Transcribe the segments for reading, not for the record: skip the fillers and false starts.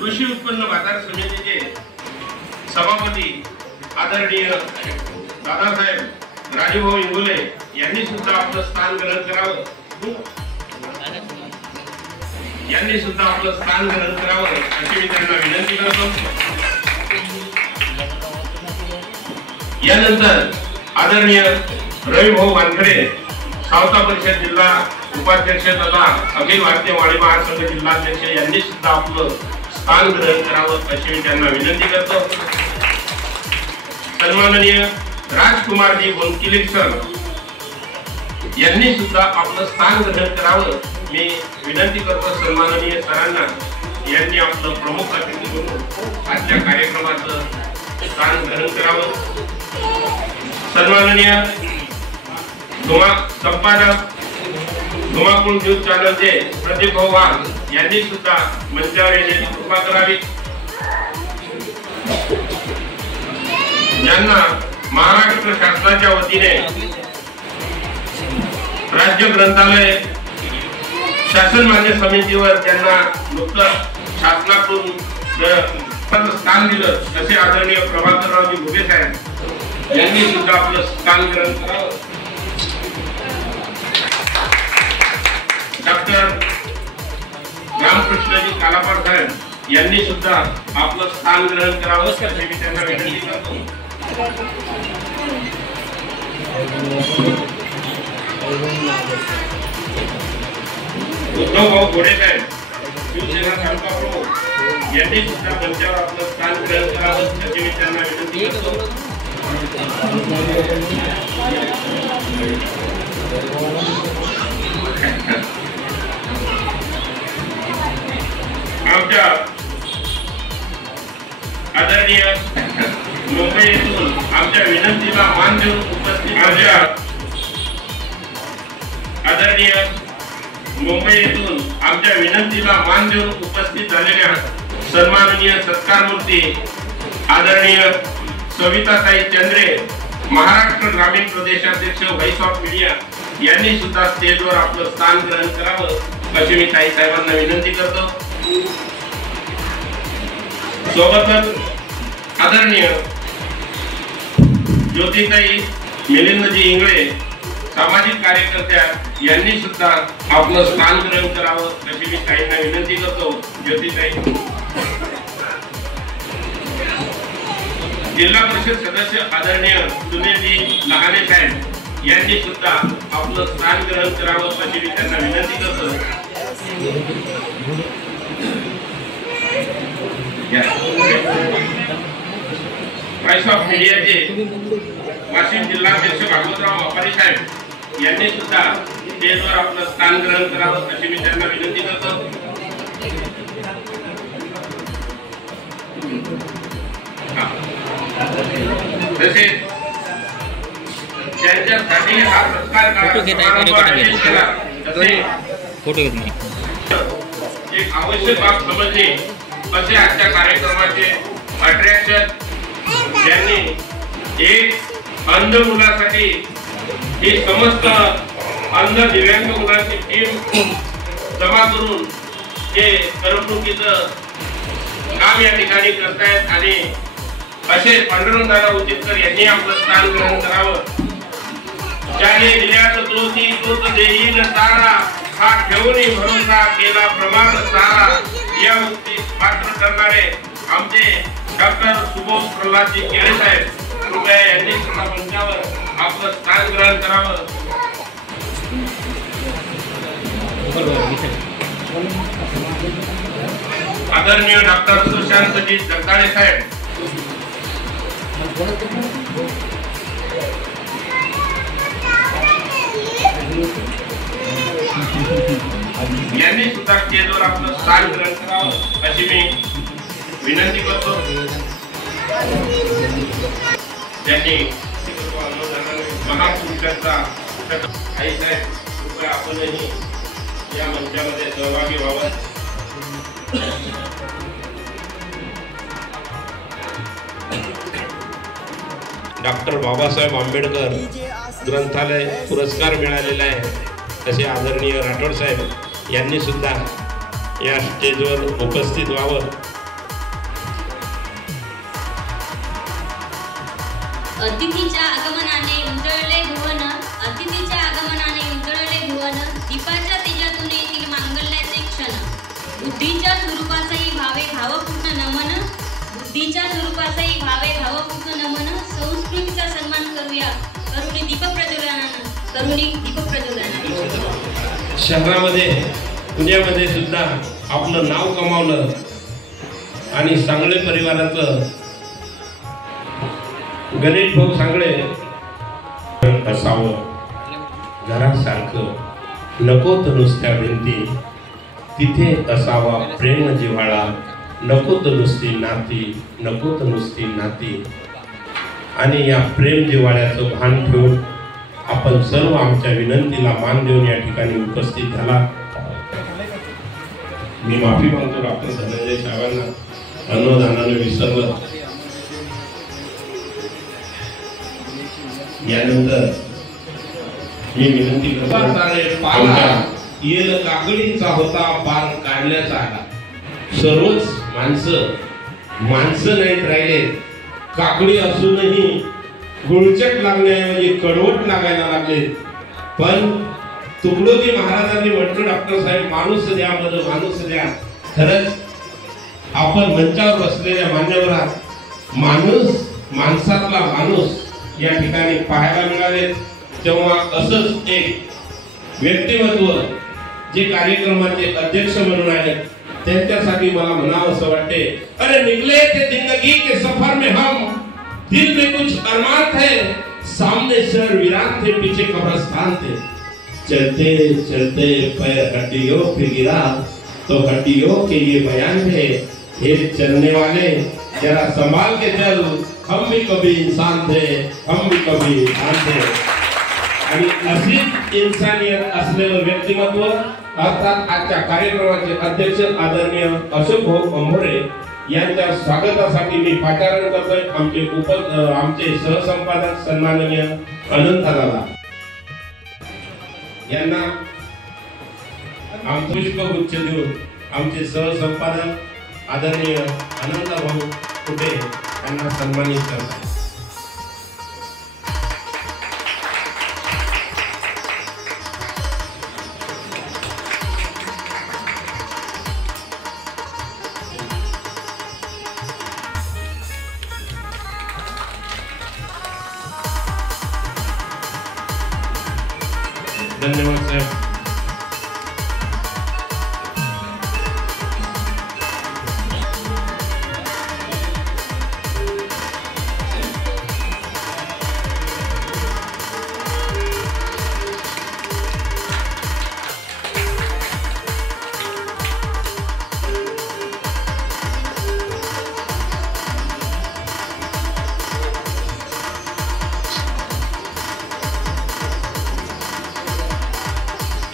कृषी उत्पन्न बाजार समितीचे सभापती आदरणीय दादासाहेब राजूभाऊ इंगोले यांनी सुद्धा आपलं स्थान ग्रहण करावं अशी मी त्यांना विनंती करतो। यानंतर आदरणीय रविभाऊ वानखडे सावता परिषद जिल्हा उपाध्यक्ष तथा अखिल भारतीय वाणी महासंघ जिल्हाध्यक्ष यांनी सुद्धा आपलं स्थान ग्रहण करावं अशी मी त्यांना विनंती करतो। सन्माननीय राजकुमारजी बोनकिले सर यांनी सुद्धा आपलं स्थान ग्रहण करावं मी विनंती करतो। सन्माननीय सरांना यांनी आपलं प्रमुख अतिथी म्हणून आजच्या कार्यक्रमाचं स्थान ग्रहण करावं। सन्माननीय संपादक धुमाकूळ न्यूज चॅनलचे प्रदीप भाऊ वाघ यांनी सुद्धा मंचावर येण्याची कृपा करावी। ज्यांना महाराष्ट्र शासनाच्या वतीने राज्य ग्रंथालय शासन मान्य समितीवर त्यांना नुकतंच शासनाकडून स्थान दिलं असे आदरणीय प्रभाकररावजी घुगे साहेब यांनी सुद्धा आपलं स्थान ग्रहण करावं। डॉक्टर रामकृष्णजी कालापार साहेब यांनी सुद्धा आपलं स्थान ग्रहण करावं अशी मी त्यांना विनंती करतो। उद्धव भाऊ घोडे साहेब शिवसेना तालुका प्रमुख यांनी सुद्धा मंचावर आपलं स्थान ग्रहण करावं अशी मी त्यांना विनंती करतो. आमच्या आदरणीय मुंबई येथून आमच्या विनंतीला मान देऊन उपस्थित झालेल्या सन्माननीय सत्कारमूर्ती आदरणीय सविताताई चंद्रे, महाराष्ट्र ग्रामीण प्रदेशाध्यक्ष व्हॉइस ऑफ मीडिया यांनी सुद्धा स्टेजवर आपलं स्थान ग्रहण करावं अशी मी ताई साहेबांना विनंती करतो. सोबतच आदरणीय ज्योतिताई मिलिंदजी इंगळे, सामाजिक कार्यकर्त्या यांनी सुद्धा आपलं स्थान ग्रहण करावं अशी मी ताईंना विनंती करतो. ज्योतिताई, जिल्हा परिषद सदस्य आदरणीय सुनीलजी लहाने साहेब यांनी सुद्धा आपलं स्थान ग्रहण करावं अशी मी त्यांना विनंती करतो. व्हॉइस ऑफ मीडियाचे वाशिम जिल्हाध्यक्ष भागवतराव व्यापारी साहेब यांनी सुद्धा स्टेजवर आपलं स्थान ग्रहण करावं अशी मी त्यांना विनंती करतो. तसेच त्यांच्यासाठी हा सत्कार एक आवश्यक बाब समजली असे आजच्या कार्यक्रमाचे अट्रॅक्शन ज्यांनी एक अंध मुलासाठी ही समस्त अंध दिव्यांग मुलांची टीम जमा करून हे करमणुकीचं काम या ठिकाणी करतायत आणि असे पांडुरंगदादा उचितकर यांनी आपलं स्थान ग्रहण करावं. ज्याने दिल्यात तोची तोच देईन तारा, हा ठेवणी भरोसा केला प्रमाण सारा. या उक्तीस पात्र करणारे आमचे डॉक्टर सुबोध प्रल्हादजी केळे साहेब कृपया यांनी सुद्धा मंचावर आपलं स्थान ग्रहण करावं. आदरणीय डॉक्टर सुशांतजी जगदाळे साहेब यांनी सुद्धा स्टेजवर आपलं स्थान ग्रहण करावं अशी मी विनंती करतो. त्यांनी महापुरुषांचा आई साहेब कृपया आपणही या मंचामध्ये सहभागी व्हावं. डॉक्टर बाबासाहेब आंबेडकर ग्रंथालय पुरस्कार मिळालेला आहे असे आदरणीय राठोड साहेब यांनी सुद्धा या स्टेजवर उपस्थित व्हावं. अतिथीच्या आगमनाने उजळले भुवन, अतिथीच्या आगमनाने उजळले भुवन, दीपाच्या तेजातून येतील मांगल्याचे क्षण. बुद्धीच्या स्वरूपासही भावे भावपूर्ण नमन, बुद्धीच्या स्वरूपासही भावे भावपूर्ण नमन. संस्कृतीचा सन्मान करूया करुणी दीपप्रज्वलनानं, करुणी दीपप्रज्वलनानं. शहरामध्ये पुण्यामध्ये सुद्धा आपलं नाव कमावलं आणि सांगळे परिवाराचं गणेश भाऊ सांगळे असावं घरासारखं, नको तर नुसत्या भिंती, तिथे असावा प्रेम जिव्हाळा. नको तर नुसती नाती, नको तर नुसती नाती. आणि या प्रेम जिव्हाळ्याचं भान ठेवून आपण सर्व आमच्या विनंतीला मान देऊन या ठिकाणी उपस्थित झाला. मी माफी मागतो डॉक्टर धनंजय साहेबांना, अनुदानानं विसरलं. यानंतर मी विनंती करतो, येल काकडीचा होता पार काढण्याचा आला. सर्वच माणसं नाहीत राहिले, काकडी असूनही गुळचट लागण्याऐवजी कडवट लागायला लागले. पण तुकडोजी महाराजांनी म्हटलं डॉक्टर साहेब माणूस द्या, माझं माणूस द्या. खरंच आपण मंचावर बसलेल्या मान्यवरात माणसातला माणूस या ठिकाणी पाहायला मिळाले. तेव्हा असंच एक व्यक्तिमत्व जे कार्यक्रमाचे अध्यक्ष म्हणून आहेत त्यांच्यासाठी मला म्हणावं असं वाटते, अरे निकले थे जिंदगी के सफर में हम, दिल में कुछ अरमान थे, सामने शहर वीरान थे, पीछे कब्रिस्तान थे, चलते चलते पैर हड्डियों पे गिरा तो हड्डियों के ये बयान है, हे चलने वाले जरा संभाल के चल, हम भी कभी इंसान थे, हम भी कभी इंसान थे। आणि अशीच इंसानियत असलेलं व्यक्तिमत्व अर्थात आजच्या कार्यक्रमाचे अध्यक्ष आदरणीय अशोक भाऊ अंभोरे यांच्या स्वागतासाठी मी पाचारण करतोय आमचे सहसंपादक सन्माननीय अनंत दादा यांना आमचे पुष्पगुच्छ देऊन आमचे सहसंपादक आदरणीय अनंत भाऊ कुठे यांना सन्मानित करतात। धन्यवाद साहेब।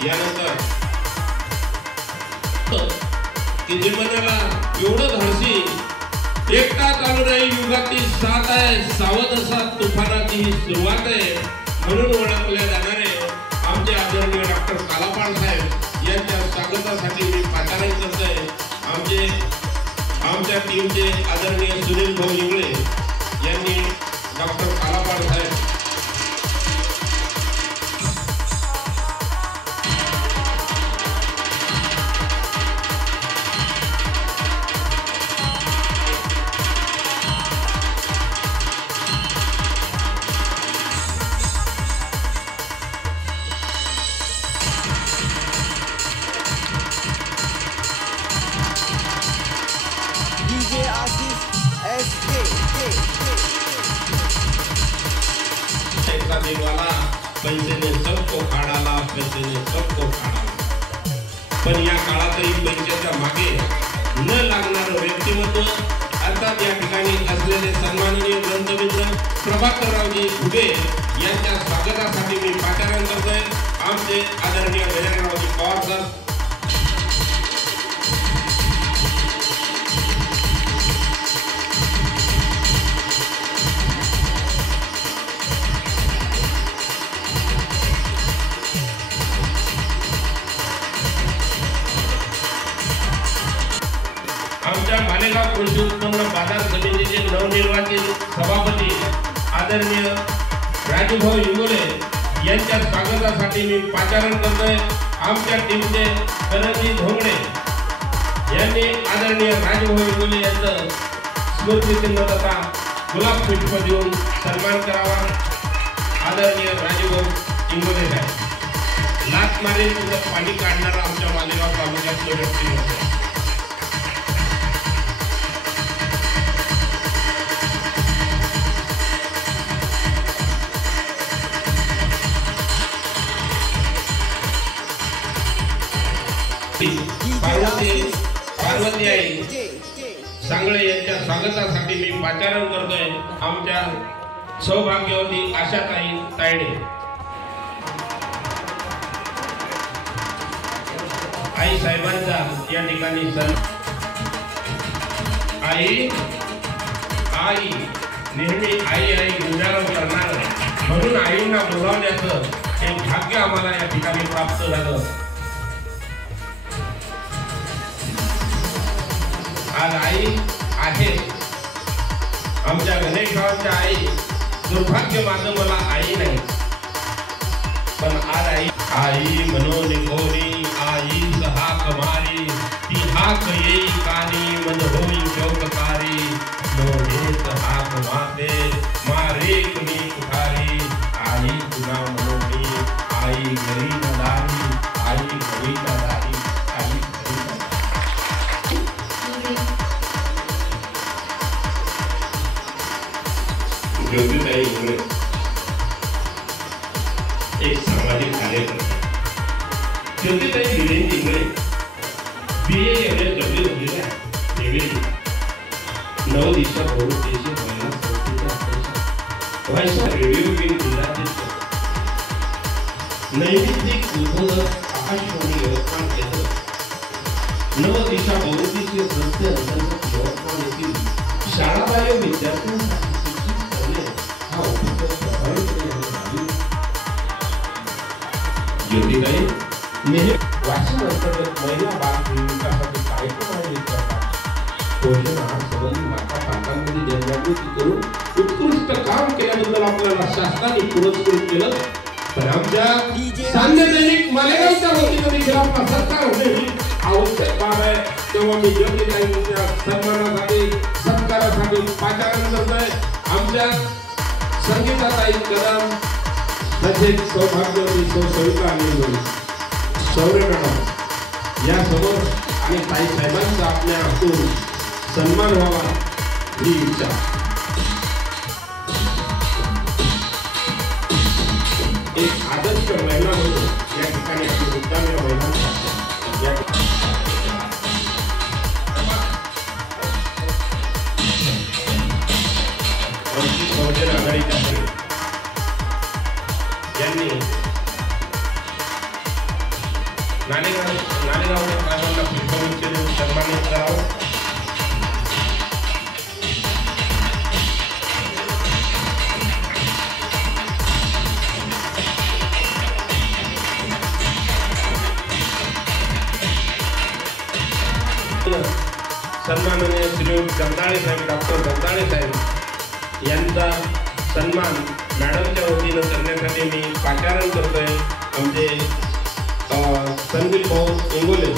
यानंतर की जीवनाला एवढं धाडसी एकटा चालू राहील युगाची साथ आहे, सावध असा तुफानाची ही सुरुवात आहे म्हणून ओळखले जाणारे आमचे आदरणीय डॉक्टर कालापाड साहेब यांच्या स्वागतासाठी मी पाचारण करतोय। आमच्या टीमचे आदरणीय सुनील भाऊ इंगळे यांनी डॉक्टर कालापाड साहेब वाला पैसे ने सबको खाडाला, पैसे ने सबको खाडाला। पण या काळातही पैशाच्या मागे न लागणार व्यक्तिमत्व अर्थात या ठिकाणी असलेले सन्माननीय ग्रंथमित्र प्रभाकररावजी घुगे यांच्या स्वागतासाठी मी पाचारण करतोय। आमचे आदरणीय गजाननरावजी पवार सर आमच्या मालेगाव कृषी उत्पन्न बाजार समितीचे नवनिर्वाचित सभापती आदरणीय राजूभाऊ इंगोले यांच्या स्वागतासाठी मी पाचारण करतोय। आमच्या टीमचे करणजी धोंगडे यांनी आदरणीय राजूभाऊ इंगोले यांचं स्मृतिचिन्ह तथा गुलाब पुष्प देऊन सन्मान करावा। आदरणीय राजूभाऊ इंगोले साहेब लात मारे तुझं पाणी काढणारा आमच्या मालेगाव तालुक्यातलं व्यक्तिमत्व पार्वती आई सांगळे यांच्या स्वागतासाठी मी पाचारण करतोय। आमच्या सौभाग्यवती आशाताई तायडे आई साहेबांचा या ठिकाणी सण आई आई नेहमी आई आई गुजारण करणार म्हणून आईंना बोलावण्याचं एक भाग्य आम्हाला या ठिकाणी प्राप्त झालं। आज आई आहे आमच्या गणेशरावांच्या आई दुर्भाग्य माझं मला आई नाही पण आज आई आई म्हणून कोणी आई हाक मारी ती हाक येई कानी मन होई शोककारी मोहेत हाक माते मारे कुणी कुठारी आई तुला म्हणोनी आई घरी न दारी आई घरी न दारी आई घरी न ज्योतिताई इंगळे एक सामाजिक कार्यकर्ता. ज्योतिताई दिलेंद्र इंगळे BA MSW झालेल्या वेगळी 9 दिशा बहुउद्देशीय महिला संस्थेच्या अध्यक्ष, व्हाईस रेडिओ विंग जिल्हाध्यक्ष, नैमित्तिक उद्बोधक, आकाशवाणी यवतमाळ केंद्र, 9 दिशा बहुउद्देशीय संस्थे अंतर्गत यवतमाळ येथील शाळाबाह्य विद्यार्थ्यांसाठी शिक्षित करणे हा उपक्रम प्रभावीपणे राबविला. ज्योतिताई नेहमी वाशिम अंतर्गत महिला बाल विकासाचे कार्यक्रम आयोजित करतात. पोषण आहार संबंधी माता पालकांमध्ये जनजागृती करून उत्कृष्ट काम केल्याबद्दल आपल्याला शासनाने पुरस्कृत केलं. पण आमच्या सार्वजनिक मालेगावच्या वतीने देखील आपला सत्कार होणे ही आवश्यक बाब आहे. तेव्हा मी ज्योतिताईंच्या सन्मानासाठी सत्कारासाठी पाचारण करतोय. आमच्या संगीताताई कदम तसेच सौभाग्यवती सविता आणि शौर्य मॅडम या समोर आणि ताई साहेबांचा आपल्या हातून सन्मान व्हावा ही इच्छा. एक आदर्श महिला म्हणून या ठिकाणी आपली मुद्दाम या महिलांचा बहुजन आघाडीच्या यांनी नालेगावच्या साहेबांना पुष्पगुच्छ देऊन सन्मानित करावं. सन्माननीय श्री गंधाळे साहेब, डॉक्टर गंधाळे साहेब यांचा सन्मान मॅडमच्या वतीनं करण्यासाठी मी पाचारण करतोय. आमचे संदीप भाऊ इंगोले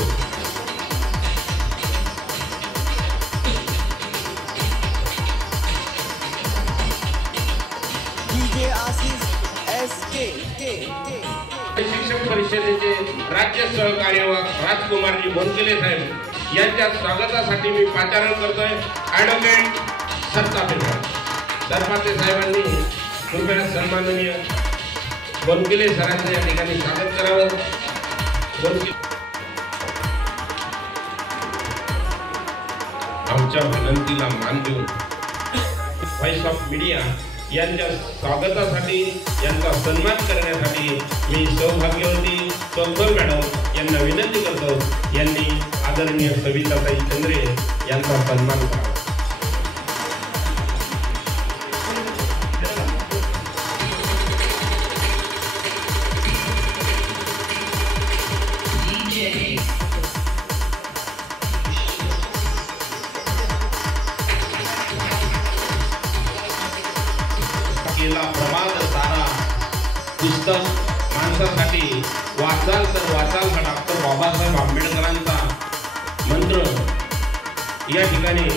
शिक्षक परिषदेचे राज्य सहकार्यवाह राजकुमारजी बोनकेले साहेब यांच्या स्वागतासाठी मी पाचारण करतोय. ॲडव्होकेट सरपाते साहेबांनी कृपया सन्माननीय बोनकेले सरांचं या ठिकाणी स्वागत करावं. आमच्या विनंतीला मान देऊन व्हॉइस ऑफ मीडिया यांच्या स्वागतासाठी यांचा सन्मान करण्यासाठी मी सौभाग्यवती सौगल मॅडम यांना विनंती करतो. यांनी आदरणीय सविताताई चंद्रे यांचा सन्मान करावा. प्रभात सारा पुस्तक माणसासाठी वाचाल तर वाचाल हा डॉक्टर बाबासाहेब आंबेडकरांचा मंत्र. या ठिकाणी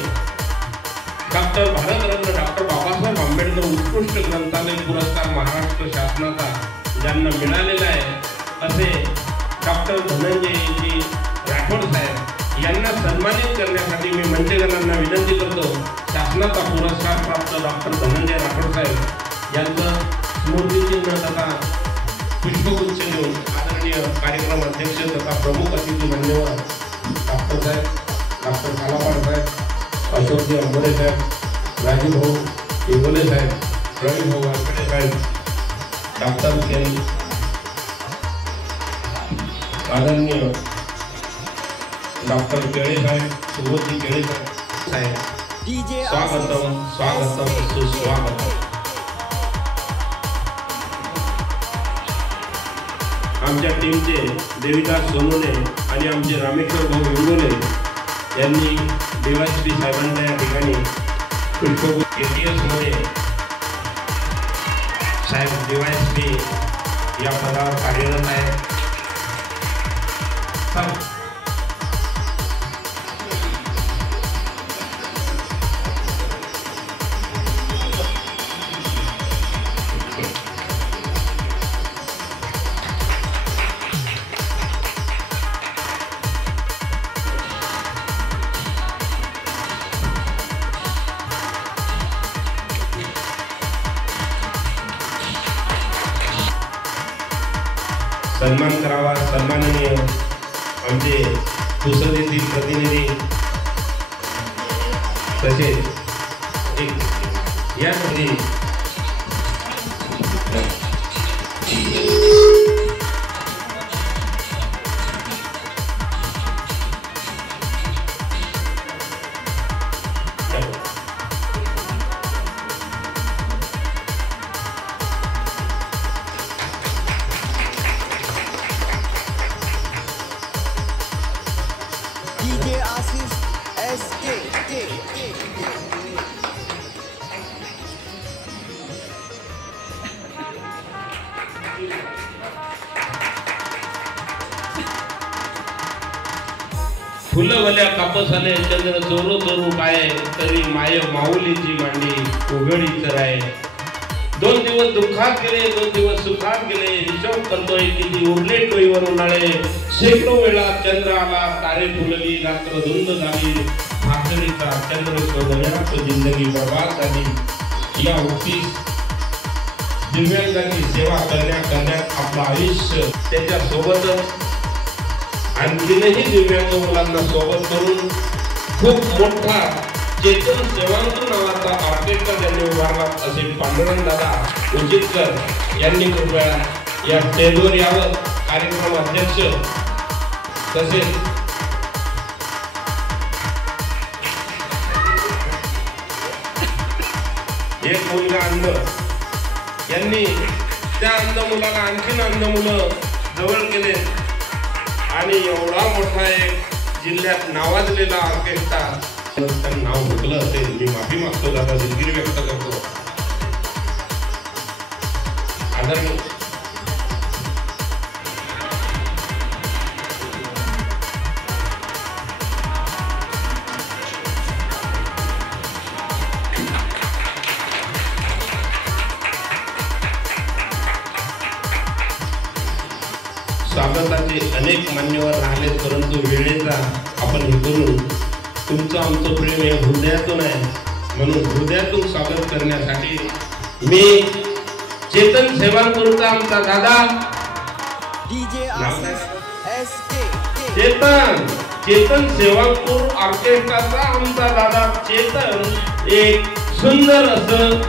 डॉक्टर भारतरत्न डॉक्टर बाबासाहेब आंबेडकर उत्कृष्ट ग्रंथालय पुरस्कार महाराष्ट्र शासनाचा ज्यांना मिळालेला आहे असे डॉक्टर धनंजयजी राठोड साहेब यांना सन्मानित करण्यासाठी मी मंचगणांना विनंती करतो. शासनाचा पुरस्कार प्राप्त डॉक्टर धनंजय राठोड साहेब यांचं स्मृतिचिन्ह तथा पुष्पगुच्छ देऊन आदरणीय कार्यक्रम अध्यक्ष तथा प्रमुख अतिथी मान्यवर डॉक्टर साहेब, डॉक्टर कालापाड साहेब, अशोकजी अंबोरे साहेब, राजीव भाऊ इंगोले साहेब, रवी भाऊ वानकडे साहेब, डॉक्टर केन आदरणीय डॉक्टर केळे साहेब, सुबोधजी केळे साहेब, स्वागतम स्वागतम सुस्वागतम. आमच्या टीमचे देविदास सोनोने आणि आमचे रामेश्वर भाऊ इंगोले यांनी देवाश्री साहेबांच्या या ठिकाणी ATS साहेब देवाश्री या पदावर कार्यरत आहे. सन्मान करावा। सन्माननीय आमचे पुसदीतील प्रतिनिधी तसेच यामध्ये DJ Asis SK फुलवल्या कापसाने चंद्र चोरू चोरू पाये तरी माय माऊलीची मांडी उघडीच राय। 2 दिवस दुःखात गेले 2 दिवस सुखात गेले हिशोब करतोय किती उरले डोईवर उन्हाळे। शेकडो वेळा चंद्र आला तारे फुलली रात्र धुंद झाली आखरीचा चंद्र शोधण्यात जिंदगी बर्बाद झाली। या उक्तीस दिव्यांगांची सेवा करण्यात आपलं आयुष्य त्याच्या सोबतच आणखीनही दिव्यांग मुलांना सोबत करून खूप मोठा चेतन सेवांतून नावाचा ऑर्केस्ट्रा त्यांनी उभारला असे पांडुरंग दादा उचितकर यांनी कृपया या स्टेजवर यावं। कार्यक्रम अध्यक्ष तसेच एक मुलगा अंध यांनी त्या अंध मुलाला आणखीन अंध मुलं जवळ केले आणि एवढा मोठा एक जिल्ह्यात नावाजलेला ऑर्केस्ट्रा त्यांचं नाव हुकलं असेल मी माफी मागतो दादा दिलगिरी व्यक्त करतो। आदरणीय स्वागताचे अनेक मान्यवर राहिले परंतु वेळेचा आपण हे करून तुमचं आमचं प्रेम हे हृदयातून आहे म्हणून हृदयातून स्वागत करण्यासाठी मी चेतन सेवांपूरचा आमचा दादा DJ Asis SK चेतन सेवांपूर ऑर्केस्ट्राचा आमचा दादा चेतन एक सुंदर असं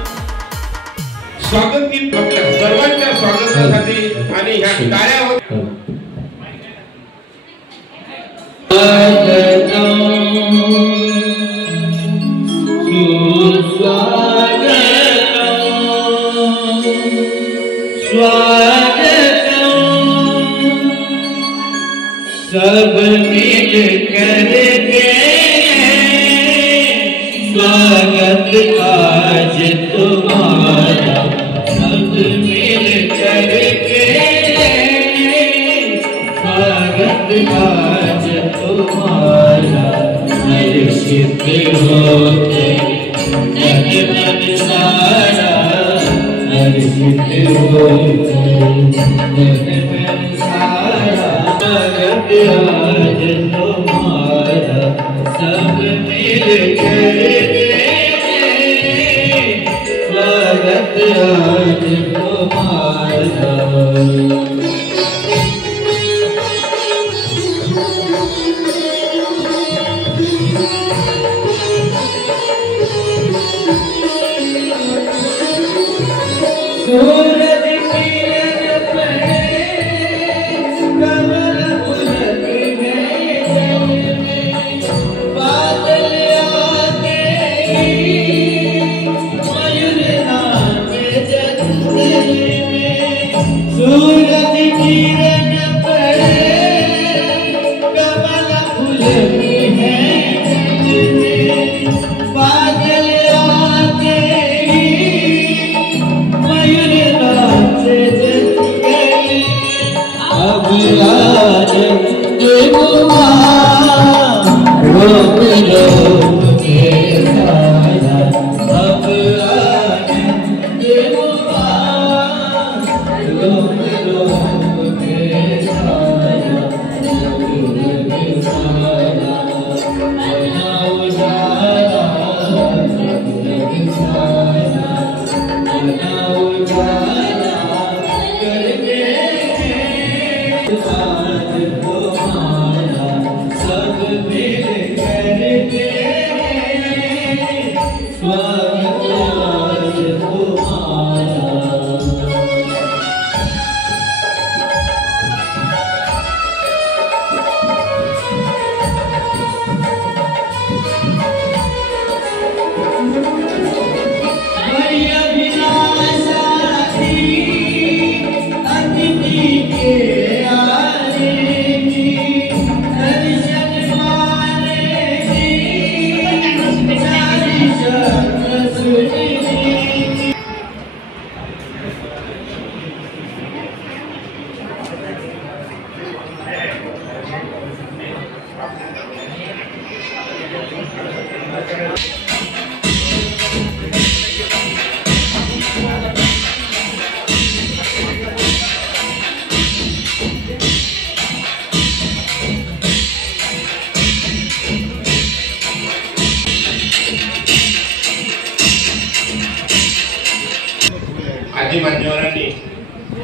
स्वागत गीत आपल्या सर्वांच्या स्वागतासाठी आणि ह्या टाळ्या सब मिल करके स्वागत आज तुम्हारा सब मिल करके स्वागत आज तुम्हारा हर्षित होके मन सारा हर्षित होके मन सारा स्वागत आज तुम्हारा सब मिल करके स्वागत आज तुम्हारा। सूरज किरण पहरे कमल पुलक में बादल आके आदी मान्यवरांनी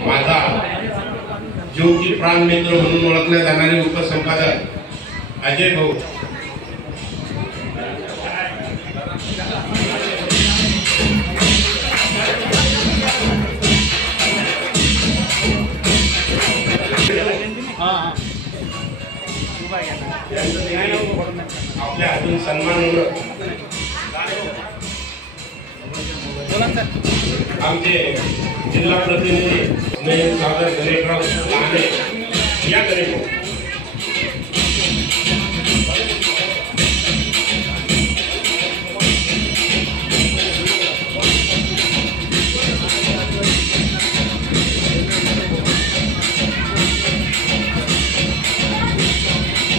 माझा जीव की प्राण मित्र म्हणून ओळखले जाणारे उपसंपादक अजय भाऊ आपल्या हातून सन्मान होणं आमचे जिल्हा प्रतिनिधी स्नेह सागर गणेशराव लहाने या गणेश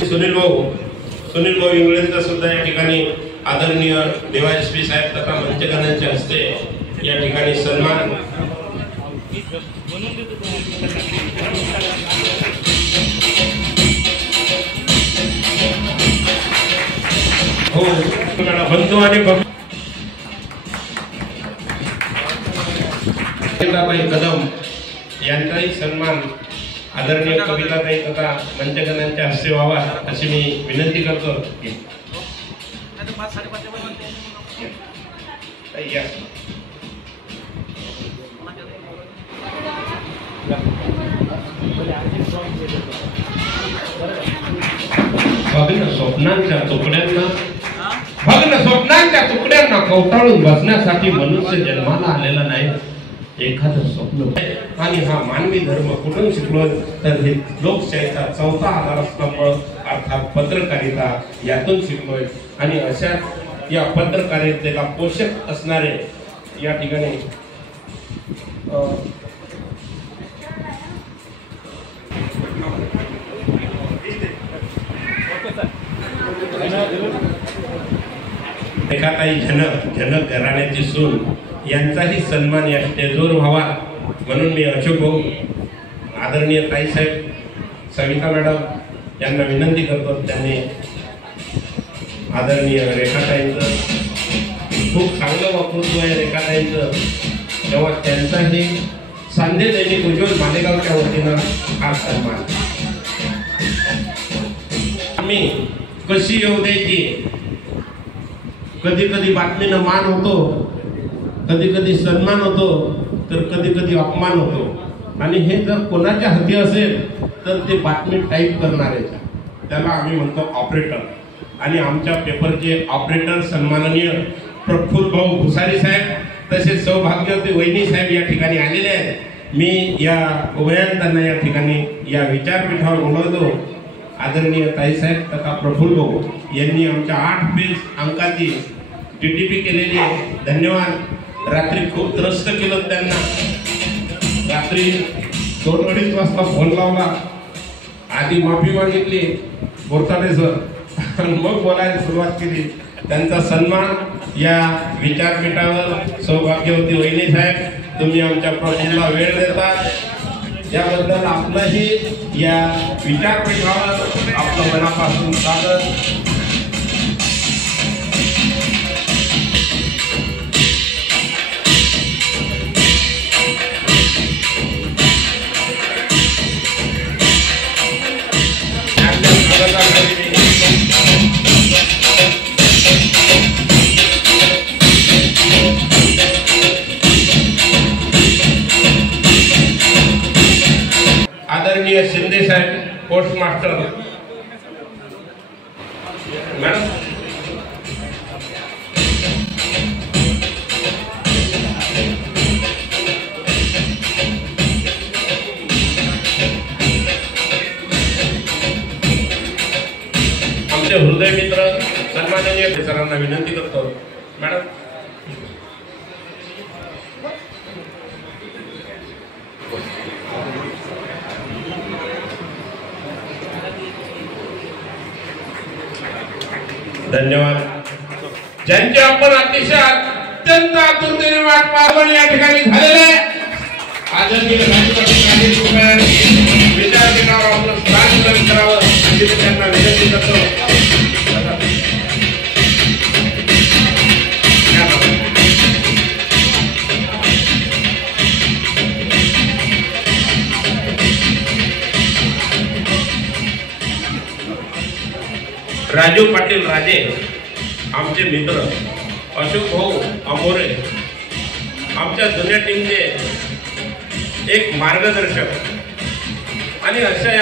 सुनील भाऊ इंगळेंचा सुद्धा या ठिकाणी आदरणीय डीवायएसपी साहेब तथा मंचकरांच्या हस्ते या ठिकाणी सन्मान हो बंधू आणि कविताबाई कदम यांचाही सन्मान आदरणीय कविताबाई तथा मंचकरांच्या हस्ते व्हावा अशी मी विनंती करतो. स्वप्नांच्या तुकड्यांना कवटाळून बसण्यासाठी मनुष्य जन्माला आलेला नाही. एखादं स्वप्न आणि हा मानवी धर्म कुठून शिकलो तर हे लोकशाहीचा चौथा आधारस्तंभ अर्थात पत्रकारिता यातून शिकलोय. आणि अशा या पत्रकारितेला पोषक असणारे या ठिकाणी रेखाताई झनक घराण्याची सून यांचाही सन्मान या स्टेजवर व्हावा म्हणून मी अशोक भाऊ आदरणीय ताईसाहेब सविता मॅडम यांना विनंती करतो. त्यांनी आदरणीय रेखाताईंचं खूप चांगलं वक्तृत्व आहे रेखाताईंचं, तेव्हा त्यांचाही सांधे दैनिक उज्ज्वल मालेगावच्या वतीनं हा सन्मान. मी कशी येऊ द्यायची, कधी कधी बातमीनं मान होतो, कधी कधी सन्मान होतो, तर कधी कधी अपमान होतो. आणि हे जर कोणाच्या हाती असेल तर ते बातमी टाईप करणारे त्याला आम्ही म्हणतो ऑपरेटर. आणि आमच्या पेपरचे ऑपरेटर सन्माननीय प्रफुल्ल भाऊ भुसारी साहेब तसेच सौभाग्यवती वहिनी साहेब या ठिकाणी आलेले आहेत. मी या उभयांना या ठिकाणी या विचारपीठावर बोलवतो. आदरणीय ताईसाहेब तथा प्रफुल्ल भाऊ यांनी आमच्या 8 पेज अंकाची टीटीपी केलेली आहे. धन्यवाद. रात्री खूप त्रस्त केलं त्यांना. रात्री 2:30 वाजता फोन लावला, आधी माफी मागितली बोरताडे सर आणि मग बोलायला सुरुवात केली. त्यांचा सन्मान या विचारपीठावर सौभाग्यवती वहिनी साहेब तुम्ही आमच्या प्रफुल्लला वेळ देता याबद्दल आपलंही या विचारपीठावर आपलं मनापासून स्वागत. आदरणीय शिंदे साहेब पोस्टमास्टर मॅडम हृदय मित्र सन्माननीय सरांना विनंती करतो. मॅडम धन्यवाद. ज्यांची आपण अतिशय अत्यंत आतुरतेने वाट पाहून या ठिकाणी झालेले आदरणीय विद्यार्थ्यांना आपलं स्थान ग्रहण करावं अशी मी त्यांना विनंती करतो. राजू पाटील राजे आमचे मित्र, अशोक भाऊ अमोरे आमच्या जुन्या टीमचे एक मार्गदर्शक आणि अशा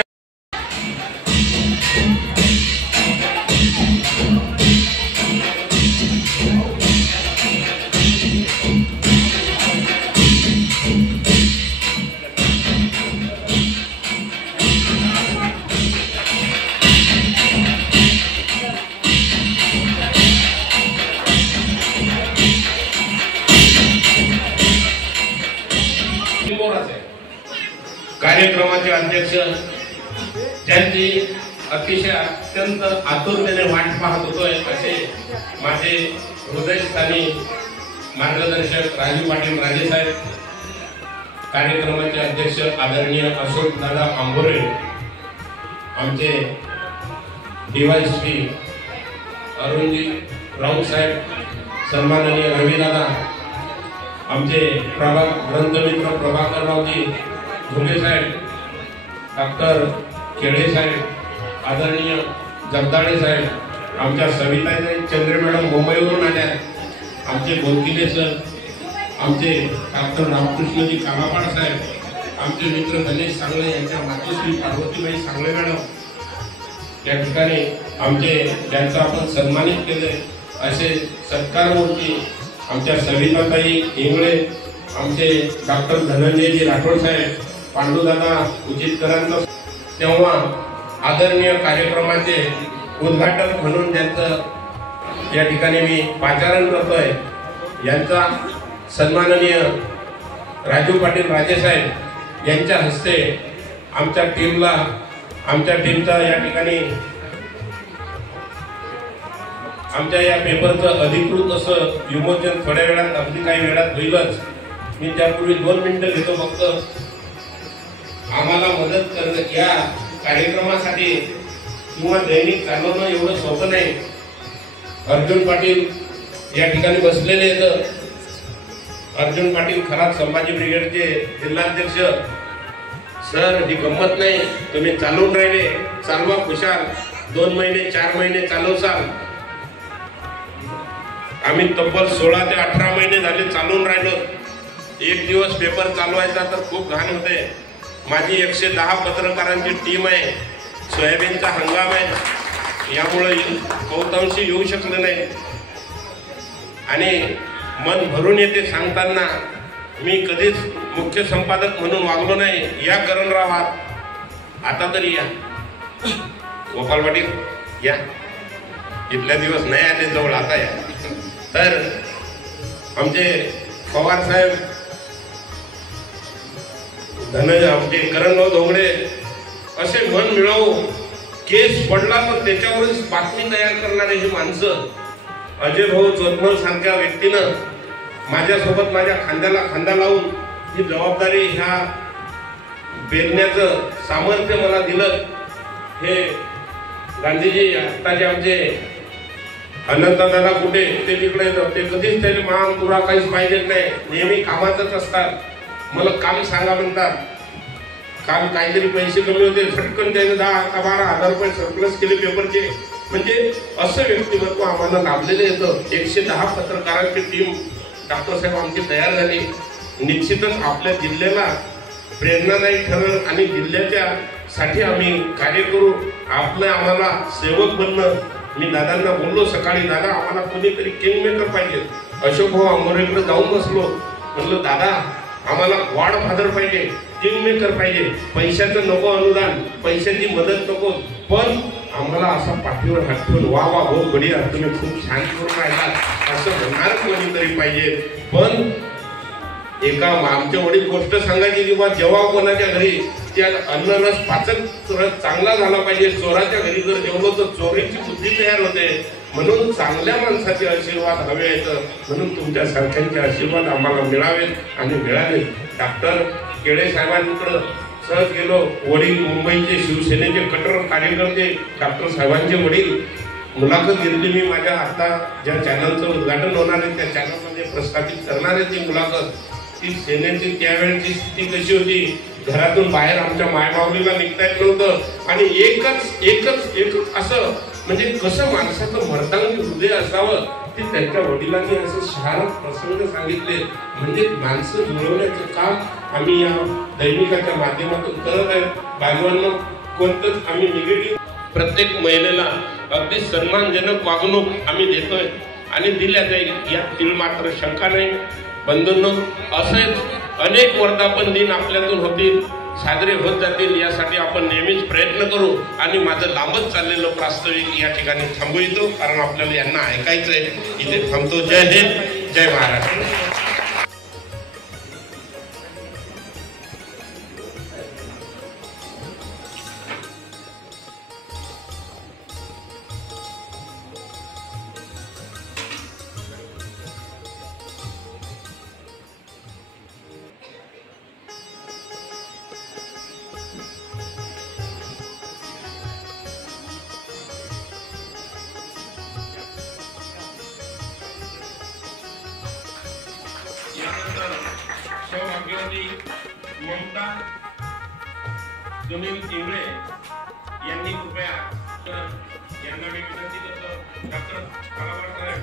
कार्यक्रमाचे अध्यक्ष ज्यांची अतिशय अत्यंत आतुरतेने वाट पाहत होतोय असे माझे हृदयस्थानी मार्गदर्शक राजू पाटील राजे साहेब, कार्यक्रमाचे अध्यक्ष आदरणीय अशोक दादा आंबोरे, आमचे डीवायएसपी अरुणजी राऊत साहेब, सन्माननीय रवी दादा, आमचे ग्रंथमित्र प्रभाकररावजी घुगे साहेब, डॉक्टर केळे साहेब, आदरणीय जगदाळे साहेब, आमच्या सविताई चंद्रे मॅडम मुंबईवरून आल्या, आमचे बोलकिले सर, आमचे डॉक्टर रामकृष्णजी कामापाड साहेब, आमचे मित्र गणेश सांगळे यांच्या मातोश्री पार्वतीबाई सांगळे मॅडम, या ठिकाणी आमचे ज्यांचा आपण सन्मानित केले असे सत्कारमूर्ती आमच्या सविताताई इंगळे, आमचे डॉक्टर धनंजयजी राठोड साहेब, पांडुदादा उचितकरांचा, तेव्हा आदरणीय कार्यक्रमाचे उद्घाटक म्हणून ज्यांचं या ठिकाणी मी पाचारण करतोय, यांचा सन्माननीय राजू पाटील राजे साहेब यांच्या हस्ते आमच्या टीमचा या ठिकाणी आमच्या या पेपरचं अधिकृत असं विमोचन थोड्या वेळात, अगदी काही वेळात होईलच. मी त्यापूर्वी 2 मिनिटं घेतो. फक्त आम्हाला मदत करणं या कार्यक्रमासाठी किंवा दैनिक चालवणं एवढं सोपं नाही. अर्जुन पाटील या ठिकाणी बसलेले आहेत. अर्जुन पाटील खरात संभाजी ब्रिगेडचे जिल्हाध्यक्ष. सर, ही गंमत नाही, तुम्ही चालवून राहिले, चालवा खुशाल, 2 महिने 4 महिने चालवसाल. आम्ही तब्बल 16 ते 18 महिने झाले चालवून राहिलो. एक दिवस पेपर चालवायचा तर खूप घाण होते. माझी 110 पत्रकारांची टीम आहे. सोयाबीनचा हंगाम आहे, यामुळे बहुतांशी येऊ शकलं नाही आणि मन भरून येते सांगताना. मी कधीच मुख्य संपादक म्हणून वागलो नाही. या करणराव आता तरी या. गोपाल पाटील या, इथल्या दिवस नाही आले जवळ, आता या. तर आमचे पवार साहेब, आमचे करणराव धोंगडे असे मन मिळवू, केस पडला तर त्याच्यावरच बातमी तयार करणारे ही माणसं, अजय भाऊ चोरमल सारख्या व्यक्तीनं माझ्यासोबत माझ्या खांद्याला खांदा लावून ही जबाबदारी ह्या पेरण्याचं सामर्थ्य मला दिलं. हे गांधीजी आत्ताचे आमचे अनंतदादा कुठे, ते तिकडे ते कधीच त्याने मान तुरा काहीच पाहिजेत नाही, नेहमी कामातच असतात. मला काम सांगा म्हणतात, काम काहीतरी पैसे कमी होते, झटकन त्याने 10-12 रुपये सरप्लस केले पेपरचे. म्हणजे असं व्यक्तिमत्व आम्हाला लाभलेलं येतं. 110 पत्रकारांची टीम डॉक्टर साहेब आमची तयार झाली. निश्चितच आपल्या जिल्ह्याला प्रेरणादायी ठरेल आणि जिल्ह्याच्या साठी आम्ही कार्य करू. आम्हाला सेवक बनणं. मी दादांना बोललो सकाळी, दादा आम्हाला कोणीतरी किंगमेकर पाहिजे. अशोक भाऊ आंबोरेकडे जाऊन बसलो, म्हणलं दादा आम्हाला गॉड फादर पाहिजे, किंगमेकर पाहिजे. पैशाचं नको अनुदान, पैशाची मदत नको, पण आम्हाला असा पाठीवर हात ठेवून वा वा बहुत बढिया तुम्ही खूप छान करून राहिला असं म्हणणार कोणीतरी पाहिजे. पण एका आमच्या वडील गोष्ट सांगायची की बा जेव्हा कोणाच्या घरी त्यात अन्नरस पाचक चांगला झाला पाहिजे. चोराच्या घरी जर जेवलो तर चोरीची बुद्धी तयार होते. म्हणून चांगल्या माणसाचे आशीर्वाद हवे आहेत. म्हणून तुमच्या सारख्यांचे आशीर्वाद आम्हाला मिळावेत आणि मिळाले. डॉक्टर केळे साहेबांकडे सहज गेलो. वडील मुंबईचे शिवसेनेचे कट्टर कार्यकर्ते डॉक्टर साहेबांचे वडील मुलाखत घेतली मी. माझ्या आता ज्या चॅनलचं उद्घाटन होणार आहे त्या चॅनलमध्ये प्रस्थापित करणार आहे ती मुलाखत. ती सेनेची त्यावेळेची स्थिती कशी होती. घरातून बाहेर आमच्या मायमाऊलीला निघता येत नव्हतं आणि एकच असं म्हणजे कसं माणसाचं मर्दांगी हृदय असावं ते त्यांच्या वडिलांनी असं शहारत प्रसंग सांगितले. म्हणजे माणसं जुळवण्याचं काम आम्ही या दैनिकाच्या माध्यमातून करत आहे. बाजूंना कोणतंच आम्ही निगेटिव्ह प्रत्येक महिलेला अगदी सन्मानजनक वागणूक आम्ही देतोय आणि दिल्या जाईल यात तिळ मात्र शंका नाही. बंधूंनो, असेच अनेक वर्धापन दिन आपल्यातून होतील, साजरे होत जातील यासाठी आपण नेहमीच प्रयत्न करू. आणि माझं लांबच चाललेलं प्रास्ताविक या ठिकाणी थांबू येतो कारण आपल्याला यांना ऐकायचं आहे. इथे थांबतो. जय हिंद, जय महाराष्ट्र. सौभाग्यवती ममता सुनील इंगळे यांनी कृपया यांना मी विनंती करतो. डॉक्टर कलावार साहेब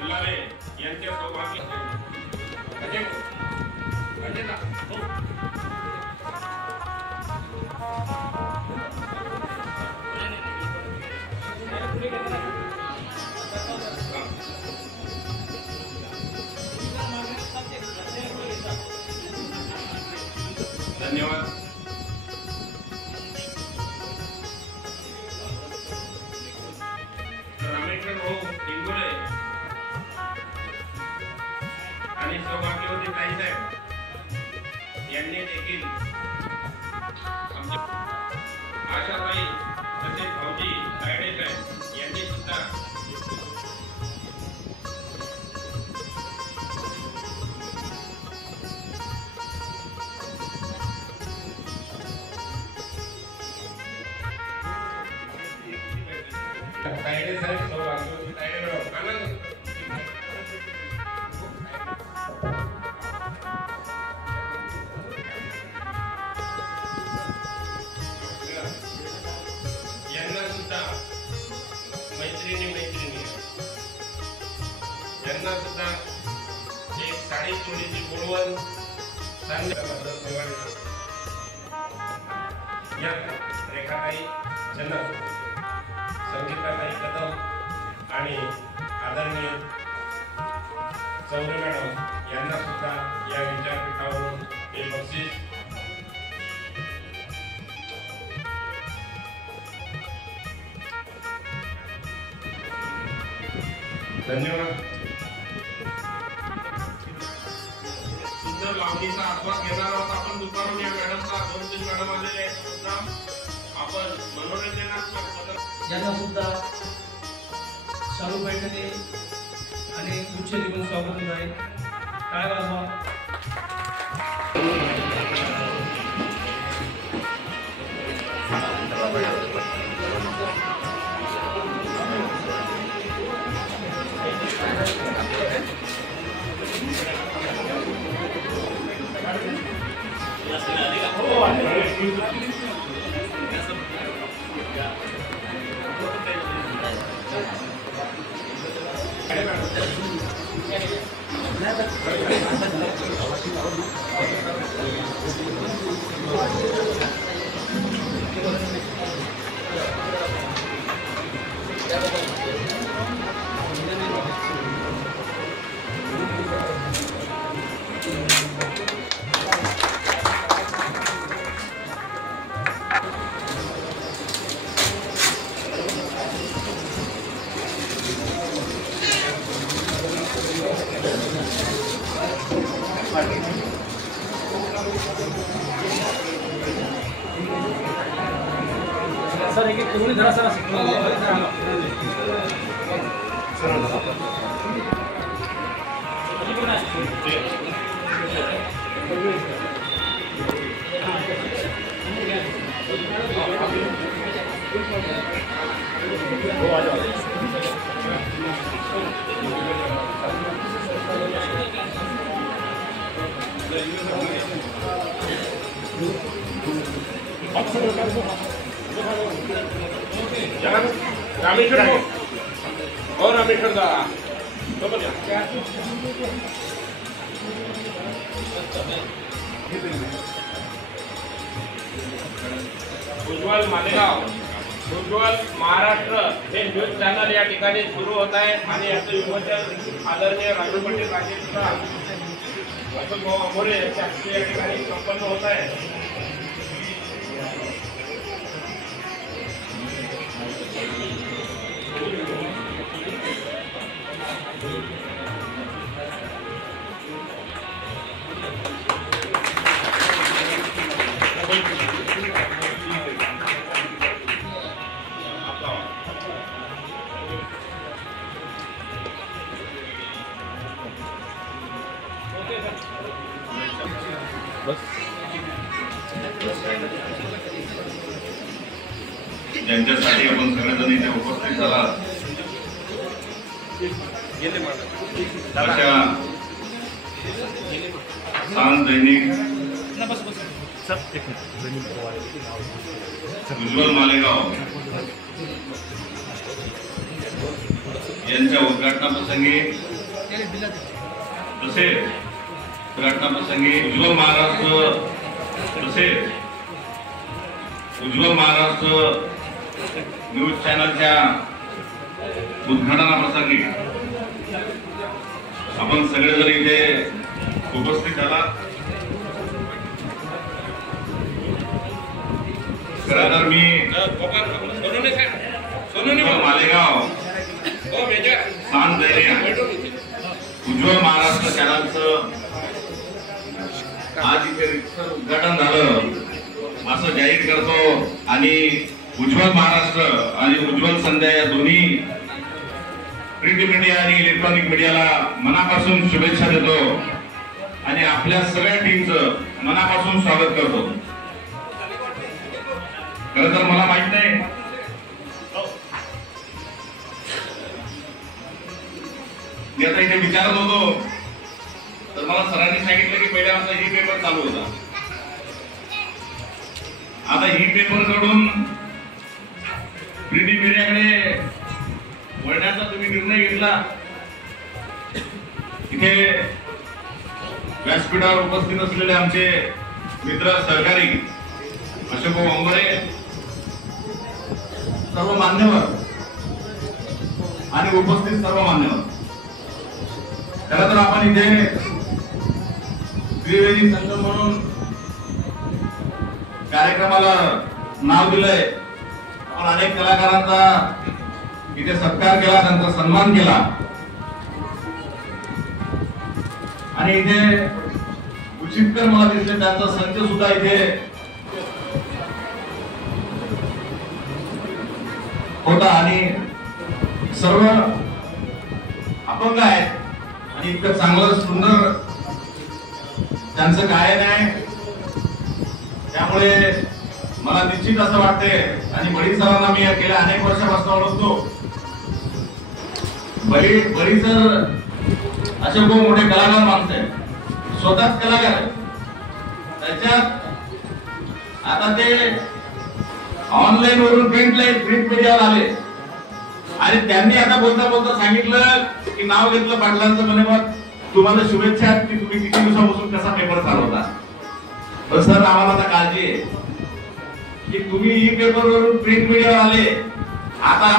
फुलारे यांच्या सौभाग्य धन्यवाद. रामेश्वर भाऊ इंगोले आणि सौभाग्यवती ताईसाहेब यांनी देखील आशाताई तसेच भाऊजी तायडे साहेब यांनी सुद्धा तायडे साहेब सौभाग्यवती तायडे आनंद यांना सुद्धा एक साडी चोळीची बोलवण या रेखाताई जनक, संगीताताई कदम आणि आदरणीय चौरे मॅडम यांना सुद्धा या विद्यापीठावरून हे बक्षीस धन्यवाद. सुंदर लावणीचा आस्वाद घेणार आहोत आपण दुपारून. या मॅडमचा 2-3 मॅडम आलेले आहेत सुद्धा आपण मनोरंजनात्मक यांना सुद्धा शालू पैठणी आणि उच्च जीवन स्वागत आहे. काय वाजवा. सर एक तुम्ही जरा सर रामेश्वर और रामेश्वर दा तो पण उज्ज्वल मालेगाव उज्ज्वल महाराष्ट्र हे न्यूज चॅनल या ठिकाणी सुरू होत आहे आणि याचं विमोचन आदरणीय राजू पाटील राजेश अशोक भाऊ अमोरे यांच्या हस्ते या ठिकाणी संपन्न होत आहे. ज्यांच्यासाठी आपण सगळेजण इथे उपस्थित झाला अशा सांग दैनिक उज्ज्वल मालेगाव यांच्या उद्घाटनाप्रसंगी तसेच उज्ज्वल महाराष्ट्र तसेच उज्ज्वल महाराष्ट्र न्यूज चॅनलच्या उद्घाटनाप्रसंगी आपण सगळेजण इथे उपस्थित झाला. खरं तर मी मालेगाव सांग दैनिक उज्ज्वल महाराष्ट्र चॅनलचं आज इथे उद्घाटन झालं असं जाहीर करतो आणि उज्ज्वल महाराष्ट्र आणि उज्ज्वल संध्या या दोन्ही प्रिंट मीडिया आणि इलेक्ट्रॉनिक मीडियाला मनापासून शुभेच्छा देतो आणि आपल्या सगळ्या टीमचं मनापासून स्वागत करतो. खरं तर मला माहित नाही मी आता इथे विचारत होतो तर मला सरांनी सांगितलं की पहिल्या आमचा ही पेपर चालू होता. आता ही पेपर कडून प्रिंट मीडियाकडे वळण्याचा तुम्ही निर्णय घेतला. इथे व्यासपीठावर उपस्थित असलेले आमचे मित्र सहकारी अशोक भाऊ अमोरे सर्व मान्यवर आणि उपस्थित सर्व मान्यवर, खरं तर आपण इथे त्रिवेदी संगम म्हणून कार्यक्रमाला नाव दिलंय. आपण अनेक कलाकारांचा इथे सत्कार केला, त्यांचा सन्मान केला आणि इथे उचितकर मला दिसले त्यांचा संच सुद्धा इथे होता आणि सर्व अपंग आहेत आणि इतकं चांगलं सुंदर त्यांचं गायन आहे. त्यामुळे मला निश्चित असं वाटते आणि बळी सरांना मी गेल्या अनेक वर्षापासून ओळखतो. बळी सर असे खूप मोठे कलाकार माणसं आहेत, स्वतःच कलाकार आहेत. त्याच्यात आता ते ऑनलाईन वरून प्रिंट मीडियावर आले आणि त्यांनी आता बोलता बोलता सांगितलं की नाव घेतलं पाटलांचं म्हणे मग तुम्हाला शुभेच्छा की तुम्ही किती दिवसापासून कसा पेपर चालवता. पण सर आम्हाला आता काळजी आहे की तुम्ही ई पेपर वरून प्रिंट मीडियावर आले, आता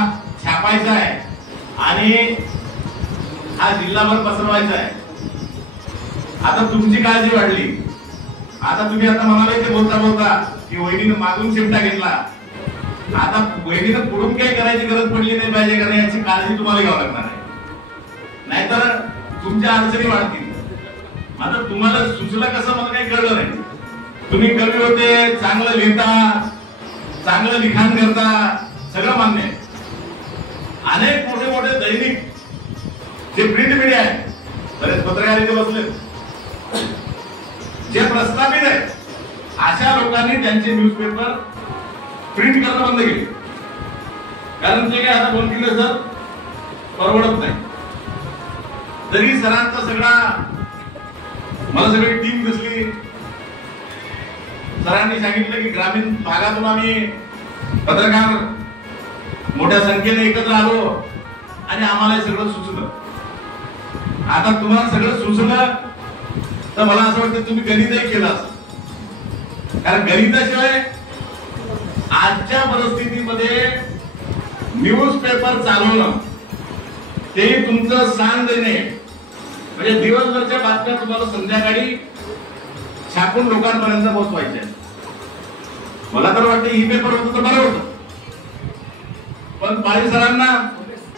छापायचा आहे आणि हा जिल्हाभर पसरवायचा आहे. आता तुमची काळजी वाढली. आता तुम्ही आता म्हणाले ते बोलता बोलता की वहिनीनं मागून चिमटा घेतला, आता वहिनीनं पुढून काही करायची गरज पडली नाही पाहिजे का याची काळजी तुम्हाला घ्यावं लागणार आहे. नाहीतर तुमच्या अडचणी वाढतील. आता तुम्हाला सुचलं कसं मला काही कळलं नाही. तुम्ही कवी होते, चांगलं लिहिता, चांगलं लिखाण करता, सगळं मान्य आहे. अनेक मोठे मोठे दैनिक जे प्रिंट मीडिया आहे, बरेच पत्रकार इथे बसले, जे प्रस्थापित आहेत, अशा लोकांनी त्यांचे न्यूजपेपर प्रिंट करणं बंद केले. कारण ते काय आता बोलतील सर परवडत नाही. तरी सरांचा सगळा मला सगळी टीम दिसली. सरांनी सांगितलं की ग्रामीण भागातून आम्ही पत्रकार मोठ्या संख्येने एकत्र आलो आणि आम्हाला हे सगळं सुचलं. आता तुम्हाला सगळं सुचलं तर मला असं वाटतं तुम्ही गणितही केलं असं. कारण गणिताशिवाय आजच्या परिस्थितीमध्ये न्यूज पेपर चालवणं ते तुमचं स्थान देणे म्हणजे दिवसभरच्या बातम्या तुम्हाला संध्याकाळी छापून लोकांपर्यंत पोहोचवायच्या. मला तर वाटतं ई पेपर होतं तर बरं होतं. पण पाळी सरांना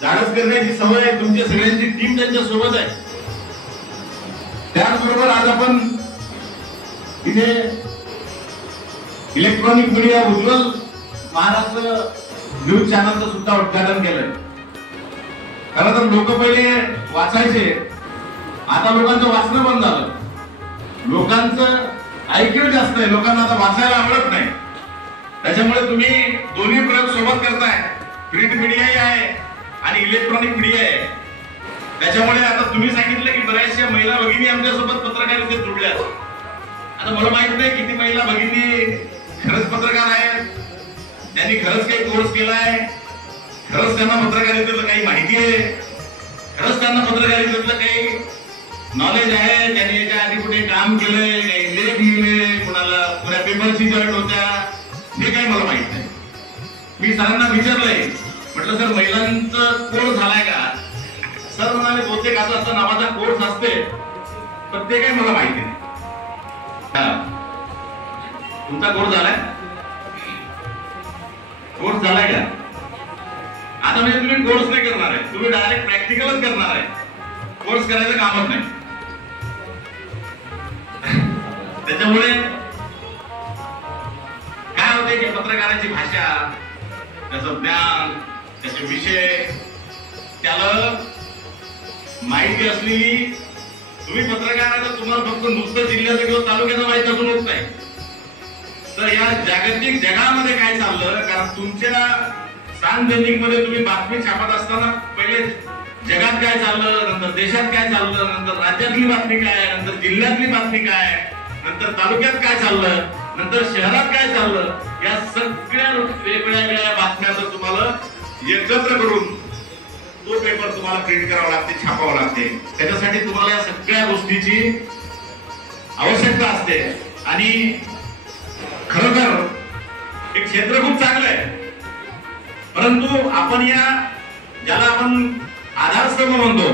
धाडस करण्याची सवय आहे. तुमच्या सगळ्यांची टीम त्यांच्या सोबत आहे. त्याचबरोबर आज आपण इथे इलेक्ट्रॉनिक मीडिया उज्ज्वल महाराष्ट्र न्यूज चॅनलचं सुद्धा उद्घाटन केलंय. खरं तर लोक पहिले वाचायचे, आता लोकांचं वाचणं बंद झालं. लोकांचं ऐक्यू जास्त आहे, लोकांना आता वाचायला आवडत नाही. त्याच्यामुळे तुम्ही दोन्ही प्रयोग सोबत करताय. प्रिंट मीडियाही आहे आणि इलेक्ट्रॉनिक मीडिया आहे. त्याच्यामुळे आता तुम्ही सांगितलं की बऱ्याचशा महिला भगिनी आमच्यासोबत पत्रकारितेत जुडल्या. आता मला माहित नाही किती महिला भगिनी खरंच पत्रकार आहेत, त्यांनी खरंच काही कोर्स केलाय, खरंच त्यांना पत्रकारितेतलं काही माहिती आहे, खरंच त्यांना पत्रकारितेतलं काही नॉलेज आहे, त्यांनी याच्या आधी कुठे काम केलंय, काही लेख लिहिले, कुणाला पुऱ्या पेपरची जॉईन होत्या, हे काही मला माहित नाही. मी सरांना विचारलंय, म्हटलं सर महिलांचं कोर्स झालाय का? सर म्हणाले बहुतेक असं नावाचा कोर्स असते, पण ते काही मला माहिती नाही. तुमचा कोर्स झालाय? कोर्स झालाय का? आता म्हणजे तुम्ही कोर्स नाही करणार आहे, तुम्ही डायरेक्ट प्रॅक्टिकलच करणार आहे. कोर्स करायचं कामच नाही. त्याच्यामुळे काय होते की पत्रकाराची भाषा, त्याचं ज्ञान, त्याचे विषय, त्याला माहिती असलेली तुम्ही पत्रकाराला तुम्हाला फक्त नुसतं जिल्ह्याचं किंवा तालुक्याचं माहिती असून होत नाही. तर या जागतिक जगामध्ये काय चाललं, कारण तुमच्या स्थान दैनिक मध्ये तुम्ही बातमी छापत असताना पहिले जगात काय चाललं, नंतर देशात काय चाललं, नंतर राज्यातली बातमी काय, नंतर जिल्ह्यातली बातमी काय, नंतर तालुक्यात काय चाललं, नंतर शहरात काय चाललं, या सगळ्या वेगवेगळ्या बातम्याचं तुम्हाला एकत्र करून तो पेपर तुम्हाला प्रिंट करावा लागते, छापावा लागते. त्याच्यासाठी तुम्हाला या सगळ्या गोष्टीची आवश्यकता असते. आणि खरोखर हे क्षेत्र खूप चांगलं आहे, परंतु आपण या ज्याला आपण आधारस्तंभ म्हणतो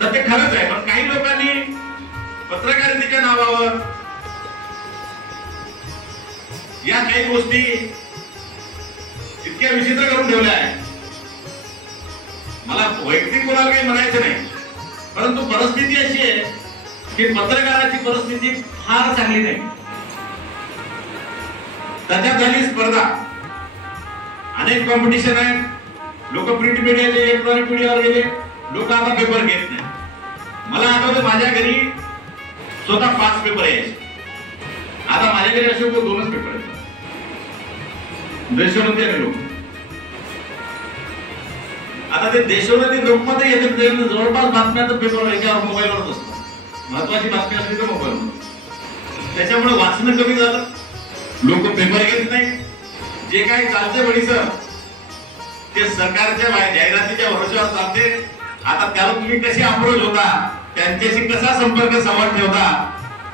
तर ते खरंच आहे. पण काही लोकांनी पत्रकारितेच्या नावावर या काही गोष्टी इतक्या विचित्र करून ठेवल्या आहेत. मला वैयक्तिक कोणाला काही म्हणायचं नाही, परंतु परिस्थिती अशी आहे की पत्रकाराची परिस्थिती फार चांगली नाही. त्याच्यात झाली स्पर्धा, अनेक कॉम्पिटिशन आहे. लोक प्रिंट मीडियाचे इलेक्ट्रॉनिक मीडियावर गेले, लोक आता पेपर घेत नाही. मला आठवतं माझ्या घरी स्वतः 5 पेपर यायचे, आता माझ्या घरी असे 2च पेपर आहेत. देशोन्नती आणि लोक, आता ते देशोन्नती लोकमध्ये येते, जवळपास बातम्या तर पेपर याच्यावर मोबाईलवरच असतात. महत्वाची बातमी असली तर मोबाईलवर. त्याच्यामुळे वाचणं कमी झालं, लोक पेपर घेत नाही. जे काही चालते बडीसर ते सरकारच्या जाहिरातीच्या भरोश्यावर चालते. आता त्याला तुम्ही कशी अप्रोच होता त्यांच्याशी कसा संपर्क संवाद ठेवता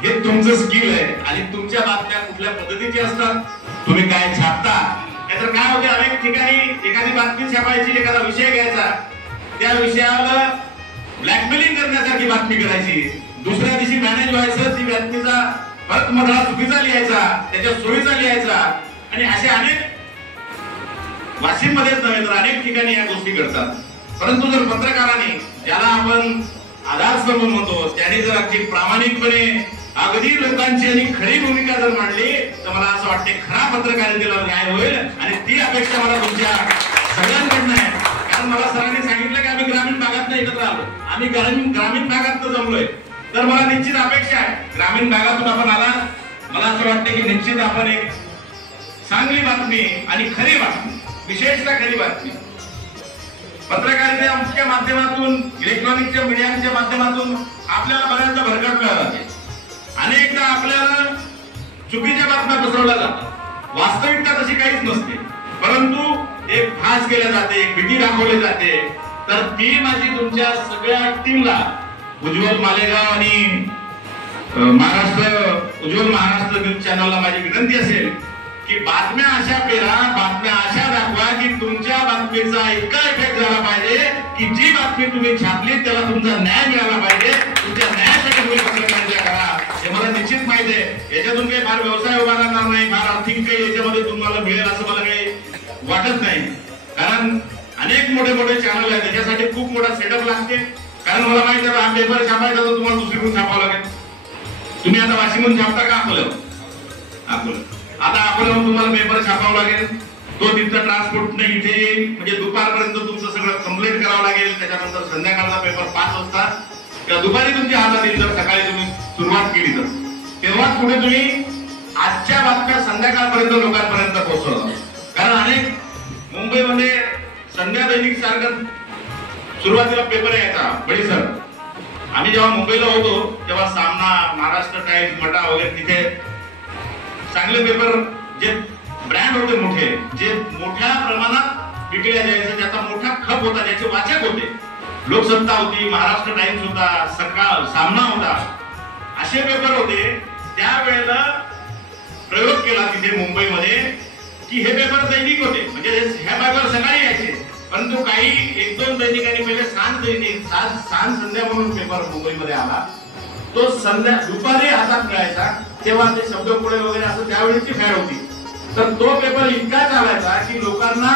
हे तुमचं स्किल आहे आणि तुमच्या बातम्या कुठल्या पद्धतीची असतात, तुम्ही काय छापता. नाहीतर काय होते, अनेक ठिकाणी एखादी बातमी छापायची, एखादा विषय घ्यायचा, त्या विषयाला ब्लॅकमेलिंग करण्यासारखी बातमी करायची, दुसऱ्या दिवशी मॅनेज व्हायचं, ती बातमीचा परत मधला चुकीचा लिहायचा, त्याच्या सोयीचा लिहायचा आणि असे अनेक वाशिम मध्येच नव्हे तर अनेक ठिकाणी या गोष्टी घडतात. परंतु जर पत्रकारांनी, ज्याला आपण आधारस्तंभ म्हणतो, त्यांनी जर अगदी प्रामाणिकपणे अगदी लोकांची आणि खरी भूमिका जर मांडली तर मला असं वाटते खरा पत्रकारितेला न्याय होईल आणि ती अपेक्षा मला तुमच्या सगळ्यांकडनं आहे. कारण मला सरांनी सांगितलं की आम्ही ग्रामीण भागात एकत्र आलो, आम्ही ग्रामीण भागात जमलोय, तर मला निश्चित अपेक्षा आहे ग्रामीण भागातून आपण आला, मला असं वाटतं की निश्चित आपण एक चांगली बातमी आणि खरी बातमी, विशेषतः खरी बातमी पत्रकारितेच्या माध्यमातून, इलेक्ट्रॉनिकच्या मीडियाच्या माध्यमातून आपल्याला बऱ्याचदा भरकटलं जाते. अनेकदा आपल्याला चुकीच्या बातम्या पसरवल्या जातात, वास्तविकता तशी काहीच नसते, परंतु एक भास केल्या जाते, एक भीती दाखवली जाते. तर ती माझी तुमच्या सगळ्या टीमला, उज्ज्वल मालेगाव आणि उज्ज्वल महाराष्ट्र न्यूज चॅनलला माझी विनंती असेल की बातम्या अशा पेरा, बातम्या अशा दाखवा की तुमच्या बातमीचा इतका इफेक्ट झाला पाहिजे की जी बातमी तुम्ही छापली त्याला तुमचा न्याय मिळाला पाहिजे. तुमच्या न्यायासाठी तुम्ही पत्रकारिता करा, हे मला निश्चित माहिती आहे. याच्यातून काही फार व्यवसाय उभा राहणार नाही, फार आर्थिक काही याच्यामध्ये तुम्हाला मिळेल असं मला काही वाटत नाही. कारण अनेक मोठे मोठे चॅनल आहेत, त्याच्यासाठी खूप मोठा सेटअप लागते. कारण मला माहिती आहे हा पेपर छापायचा तर तुम्हाला दुसरीकडून छापावं लागेल. तुम्ही आता वाशिमहून छापता का अकोला, आता अकोल्याहून तुम्हाला पेपर छापावं लागेल, तो तिथं ट्रान्सपोर्ट नाही इथे येईल, म्हणजे दुपारपर्यंत तुमचं सगळं कंप्लीट करावं लागेल. त्याच्यानंतर संध्याकाळचा पेपर 5 वाजता किंवा दुपारी तुमच्या हातात येईल. जर सकाळी तुम्ही सुरुवात केली तर तेव्हाच पुढे तुम्ही आजच्या बातम्या संध्याकाळपर्यंत लोकांपर्यंत पोहोचवता. कारण अनेक मुंबईमध्ये संध्या दैनिक सारखं सुरुवातीला पेपर यायचा बळीसर. आम्ही जेव्हा मुंबईला होतो तेव्हा सामना, महाराष्ट्र टाइम्स, मटा वगैरे तिथे चांगले पेपर जे ब्रँड होते मोठे, जे मोठ्या प्रमाणात विकले जायचे, ज्याचा मोठा खप होता, ज्याचे वाचक होते. लोकसत्ता होती, महाराष्ट्र टाइम्स होता, सकाळ, सामना होता, असे पेपर होते. त्यावेळेला प्रयोग केला तिथे मुंबईमध्ये की हे पेपर दैनिक होते, म्हणजे हे पेपर सकाळी यायचे. परंतु काही 1-2 दैनिकांनी पहिले सांज दैनिक, सांज संध्या म्हणून पेपर मुंबईमध्ये आला. तो संध्या दुपारी हातात मिळायचा, तेव्हा ते शब्दपुढे वगैरे असं त्यावेळेची फॅड होती. तर तो पेपर इतका चालायचा की लोकांना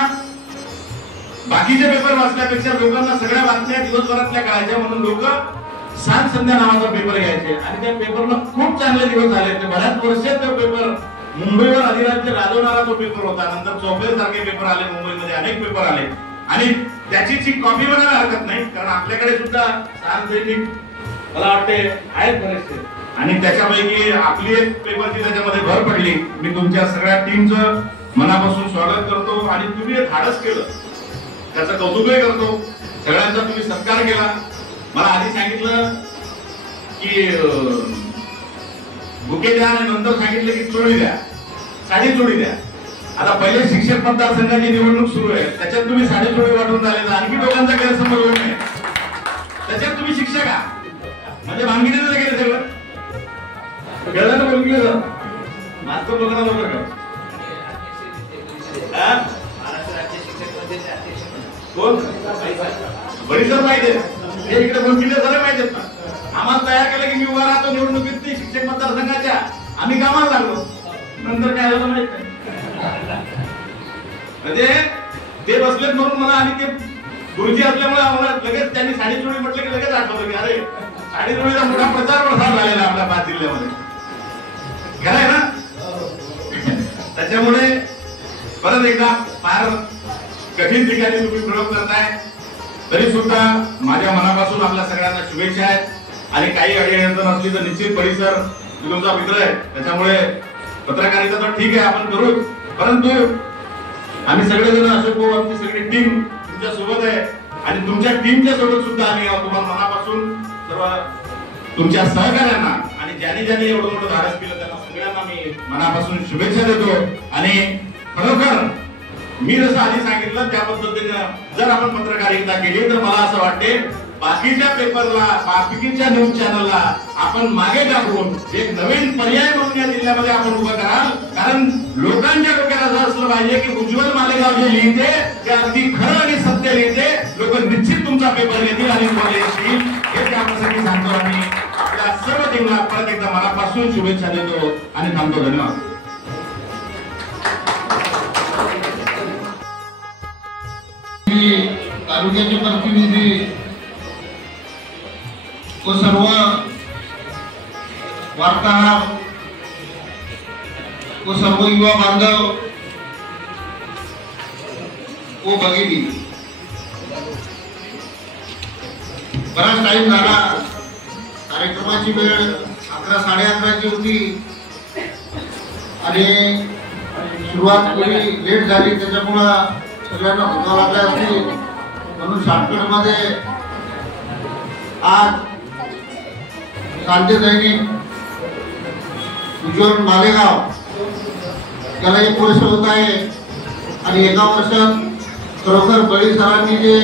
बाकीचे पेपर वाचण्यापेक्षा लोकांना सगळ्या बातम्या दिवसभरातल्या कळायच्या, म्हणून लोक सांज संध्या नावाचा पेपर घ्यायचे आणि त्या पेपरला खूप चांगले दिवस झाले. बऱ्याच वर्ष तो पेपर मुंबईवर अधिराज्य गाजवणारा तो पेपर होता. नंतर चौफेर सारखे पेपर आले, मुंबईमध्ये अनेक पेपर आले आणि त्याची कॉपी बनायला हरकत नाही. कारण आपल्याकडे सुद्धा सांज दैनिक मला वाटते आहेत बरेचसे, आणि त्याच्यापैकी आपली एक पेपरची त्याच्यामध्ये भर पडली. मी तुमच्या सगळ्या टीमचं मनापासून स्वागत करतो आणि तुम्ही हे धाडस केलं त्याचं कौतुकही करतो. सगळ्यांचा तुम्ही सत्कार केला. मला आधी सांगितलं की बुके द्या आणि नंतर सांगितलं की चोळी द्या, साडी चोळी द्या. आता पहिले शिक्षक मतदारसंघाची निवडणूक सुरू आहे, त्याच्यात तुम्ही साडी चोळी वाटून झाले तर आणखी लोकांचा गैरसमज होऊ नये. त्याच्यात तुम्ही शिक्षक आहात म्हणजे भांगीने गेले सगळं कळलं ना. बोललं मास्तर लोकांना बरोबर का कोण बळीसर माहिती आहे, हे इकडे बोलले सगळे माहिती आहेत ना. आम्हाला तयार केलं की मी उभा राहतो निवडणुकीत शिक्षक मतदारसंघाच्या, आम्ही कामाला लागलो. नंतर काय झालं माहित नाही, म्हणजे ते बसलेत म्हणून मला आणि ते गुरुजी असल्यामुळे आम्हाला लगेच त्यांनी साडी चोळी म्हटलं की लगेच आठवलं की अरे साडी चोळीचा मोठा प्रसार झालेला आपल्या 5 जिल्ह्यामध्ये. खरं आहे ना. त्याच्यामुळे परत एकदा फार कठीण ठिकाणी तुम्ही प्रयोग करताय, तरी सुद्धा माझ्या मनापासून आपल्या सगळ्यांना शुभेच्छा आहेत. आणि काही अडचण असली तर निश्चित परिसर तुमचा मित्र आहे, त्याच्यामुळे पत्रकारिता तर ठीक आहे आपण करू, परंतु आम्ही सगळेजण अशोक भाऊ, आमची सगळी टीम तुमच्या सोबत आहे आणि तुमच्या टीमच्या सोबत सुद्धा आम्ही तुम्हाला मनापासून सर्व तुमच्या सहकार्यांना आणि ज्यांनी एवढं मोठं धाडस केलं त्यांना सगळ्यांना मी मनापासून शुभेच्छा देतो. आणि खरोखर मी जसं आधी सांगितलं त्या पद्धतीने जर आपण पत्रकारिता केली तर मला असं वाटते बाकीच्या पेपरला बाकीच्या न्यूज चॅनलला आपण मागे टाकून एक नवीन पर्याय म्हणून या जिल्ह्यामध्ये आपण उभं कराल. कारण लोकांच्या डोक्यात असं असलं पाहिजे की उज्ज्वल मालेगाव जे लिहिते ते अगदी खरं आणि सत्य लिहिते. लोक निश्चित तुमचा पेपर घेतील आणि येईल हे त्यासाठी सांगतो. आणि आपल्या सर्व टीमला परत एकदा मनापासून शुभेच्छा देतो आणि थांबतो. धन्यवाद. तालुक्याचे प्रतिनिधी व सर्व वार्ताहर व सर्व युवा बांधव व भगिनी, बराच टाइम झाला. कार्यक्रमाची वेळ 11 11:30 होती आणि सुरुवात थोडी लेट झाली, त्याच्यामुळं सगळ्यांना भुका लागल्या असतील म्हणून शॉर्टकट मध्ये आज क्रांती दैनिक उज्ज्वल मालेगाव याला 1 वर्ष होत आहे. आणि 1 वर्षात खरोखर बळी सरांनी जे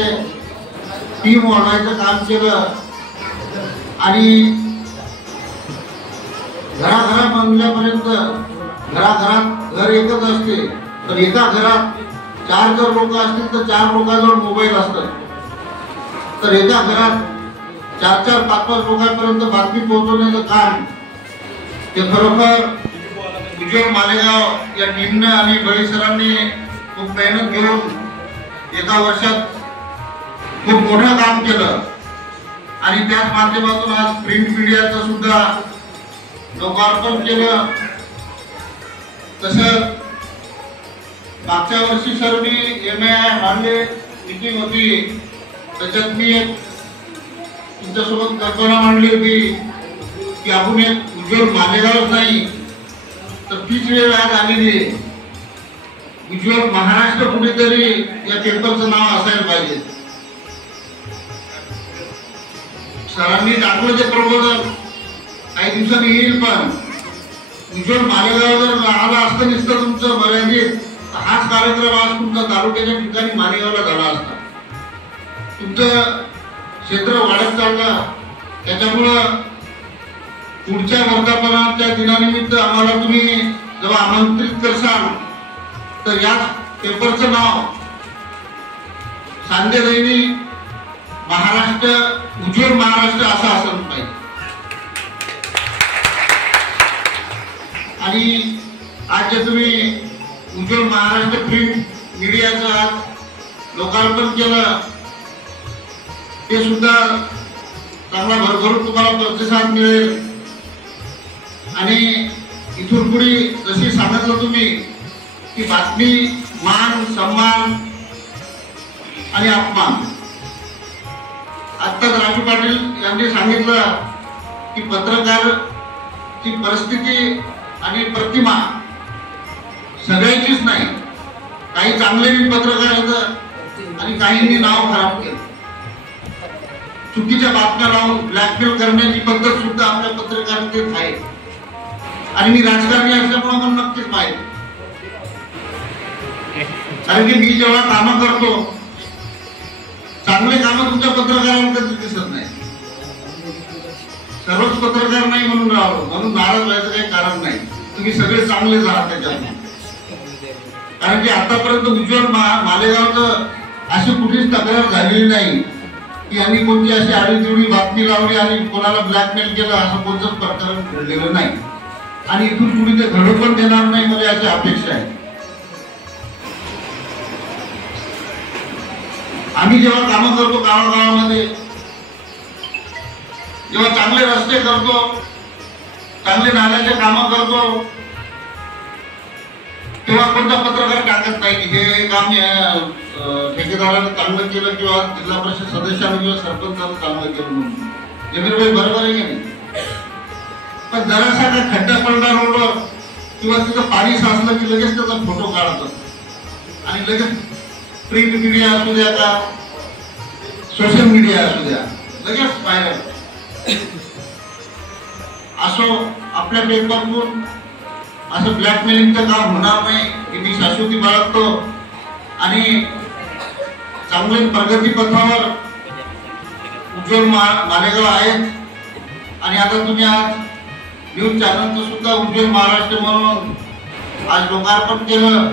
टीम वाढवायचं काम केलं आणि घराघरात म्हणल्यापर्यंत घराघरात घर एकच असते, तर एका घरात 4 जर लोक असतील तर 4 लोकांजवळ मोबाईल असतात. तर एका घरात 4-4, 5-5 लोकांपर्यंत बातमी पोहोचवण्याचं काम ते खरोखर उज्ज्वल मालेगाव या टीमने आणि बळी सरांनी खूप मेहनत घेऊन 1 वर्षात खूप मोठं काम केलं. आणि त्याच माध्यमातून आज प्रिंट मीडियाचं सुद्धा लोकार्पण केलं. तसंच मागच्या वर्षी सर मी MAI हॉलले मीटिंग होती, त्याच्यात मी एक तुमच्यासोबत कल्पना मांडली होती की आपण एक उज्ज्वल मालेगावच नाही तर तीच वेळ आज आलेली आहे. उज्ज्वल महाराष्ट्र कुठेतरी या पेपरचं नाव असायला पाहिजे. सरांनी दाखवलं ते प्रबोधन काही दिवसांनी येईल, पण उज्ज्वल मालेगाव जर आला असतं नुसतं तुमचं मर्यादित, हाच कार्यक्रम आज तुमचा तालुक्याच्या ठिकाणी मालेगावला झाला असता. तुमचं क्षेत्र वाढत चाललं, त्याच्यामुळं पुढच्या वर्धापनाच्या दिनानिमित्त आम्हाला तुम्ही जेव्हा आमंत्रित करसाल तर याच पेपरचं नाव क्रांती दैनिक महाराष्ट्र उज्ज्वल महाराष्ट्र असं असलं पाहिजे. आणि आज जे तुम्ही उज्ज्वल महाराष्ट्र प्रिंट मीडियाचं आज लोकार्पण केलं ते सुद्धा चांगला भरभरून तुम्हाला प्रतिसाद मिळेल. आणि इथून पुढे जशी सांगितलं तुम्ही की बातमी मान सन्मान आणि अपमान, आत्ताच राजू पाटील यांनी सांगितलं की पत्रकाराची परिस्थिती आणि प्रतिमा सगळ्यांचीच नाही. काही चांगले पत्रकार आहेत आणि काहींनी नाव खराब केलं. चुकीच्या बातम्या लावून ब्लॅकमेल करण्याची पद्धत सुद्धा आपल्या पत्रकारितेत आहे. आणि मी राजकारणी असल्यामुळे मला नक्कीच माहिती, कारण की मी जेव्हा कामं करतो चांगले कामं तुमच्या पत्रकारांना कधी दिसत नाही. सर्वच पत्रकार नाही म्हणून राहिलो म्हणून नाराज व्हायचं काही कारण नाही. तुम्ही सगळे चांगलेच आहात त्याच्यात. कारण की आतापर्यंत उज्ज्वल मालेगावचं अशी कुठलीच तक्रार झालेली नाही की आम्ही कोणती अशी आडीतोडी बातमी लावली आणि कोणाला ब्लॅकमेल केलं, असं कोणतंच प्रकरण घडलेलं नाही. आणि इथून पुढे ते घडू पण देणार नाही, मला याची अपेक्षा आहे. आम्ही जेव्हा कामं करतो गावागावामध्ये, जेव्हा चांगले रस्ते करतो, चांगले नाल्याचे कामं करतो, तेव्हा कोणता पत्रकार टाकत नाही की हे काम ठेकेदाराने चांगलं केलं किंवा जिल्हा परिषद सदस्याने किंवा सरपंचाने चांगलं केलं म्हणून. जमीरभाई बरोबर आहे की नाही? पण जरासा काय खड्डा पडला रोडवर किंवा तिथं पाणी साचलं की लगेच त्याचा फोटो काढतात आणि लगेच प्रिंट मीडिया असू द्या का सोशल मीडिया असू द्या लगेच व्हायरल. असो आपल्या पेपरतून असं ब्लॅकमेलिंगचं काम होणार नाही ही मी शाश्वती बाळगतो. आणि चांगले प्रगती पथावर उज्ज्वल मालेगाव आहेत आणि आता तुम्ही आज न्यूज चॅनलचं सुद्धा उज्ज्वल महाराष्ट्र म्हणून आज लोकार्पण केलं,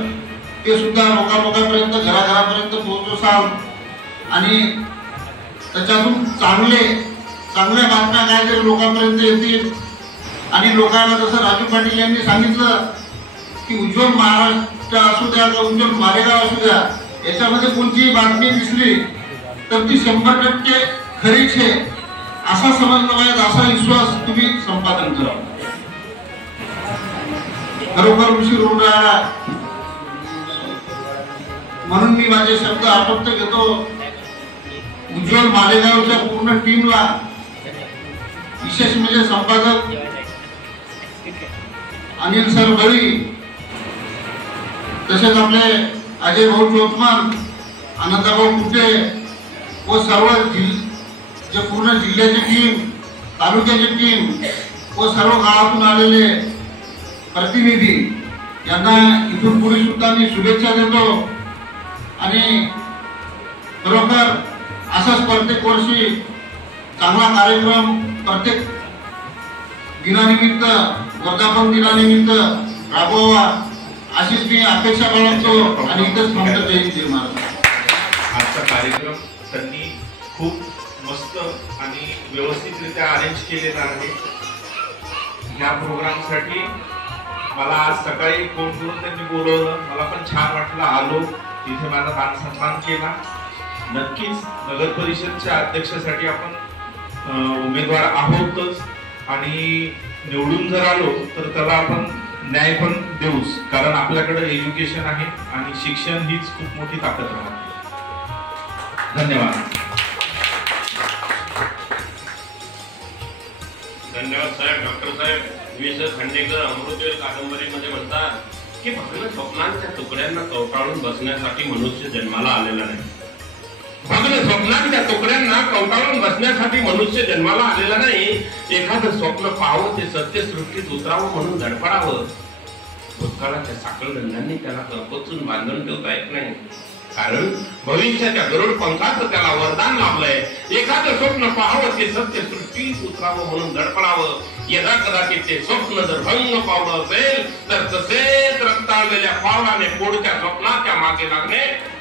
ते सुद्धा लोकांपर्यंत घराघरापर्यंत पोहोचवसाल आणि त्याच्यातून चांगल्या बातम्या काय तरी लोकांपर्यंत येतील आणि लोकांना जसं राजू पाटील यांनी सांगितलं की उज्ज्वल महाराष्ट्र असू द्या का उज्ज्वल मालेगाव असू द्या, याच्यामध्ये कोणतीही बातमी दिसली तर ती 100% खरीच आहे असा समजलं पाहिजे, असा विश्वास तुम्ही संपादन करा. खरोखर उशीर होऊन राहिला म्हणून मी माझे शब्द आटोपत घेतो. उज्ज्वल मालेगावच्या पूर्ण टीमला, विशेष म्हणजे संपादक अनिल सर बळी, तसेच आपले अजय भाऊ चोतमन, आनंदभाऊ कुटे व सर्व जे पूर्ण जिल्ह्याची टीम, तालुक्याची टीम व सर्व गावातून आलेले प्रतिनिधी यांना इथून पुढे सुद्धा मी शुभेच्छा देतो आणि खरोखर असाच प्रत्येक वर्षी चांगला कार्यक्रम प्रत्येक दिनानिमित्त, वर्धापन दिनानिमित्त राबवावा अशीच मी अपेक्षा बाळगतो आणि इथंच थांबतो. जय हिंद, जय महाराष्ट्र. आजचा कार्यक्रम त्यांनी खूप मस्त आणि व्यवस्थितरित्या अरेंज केलेला आहे. या प्रोग्रामसाठी मला आज सकाळी फोन करून त्यांनी बोलवलं, मला पण छान वाटलं, आलो तिथे माझा मान सन्मान केला. नक्कीच नगर परिषदच्या अध्यक्षासाठी आपण उमेदवार आहोतच आणि निवडून जर आलो तर त्याला आपण न्याय पण देऊच, कारण आपल्याकडे एज्युकेशन आहे आणि शिक्षण हीच खूप मोठी ताकद राहते. धन्यवाद. धन्यवाद साहेब. डॉक्टर साहेब वि. स. खांडेकर अमृतवेल कादंबरीमध्ये म्हणतात की भग्न स्वप्नांच्या तुकड्यांना कवटाळून बसण्यासाठी मनुष्य जन्माला आलेला नाही. भग्न स्वप्नांच्या तुकड्यांना कवटाळून बसण्यासाठी मनुष्य जन्माला आलेला नाही. एखादं स्वप्न पाहावं, ते सत्य सृष्टीत उतरावं म्हणून धडपडावं. भूतकाळाच्या साखळदंडांनी त्याला करकोचून बांधून ठेवता येत नाही, कारण भविष्याच्या गरुड पंखाचं त्याला वरदान लाभलंय. एखादं स्वप्न पाहावं, ते सत्य सृष्टीत उतरावं म्हणून धडपडावं. यदा कदाचित ते स्वप्न जर भंग पावलं असेल तर तसेच रक्ताळलेल्या पावलाने पुढच्या स्वप्नाच्या मागे लागणे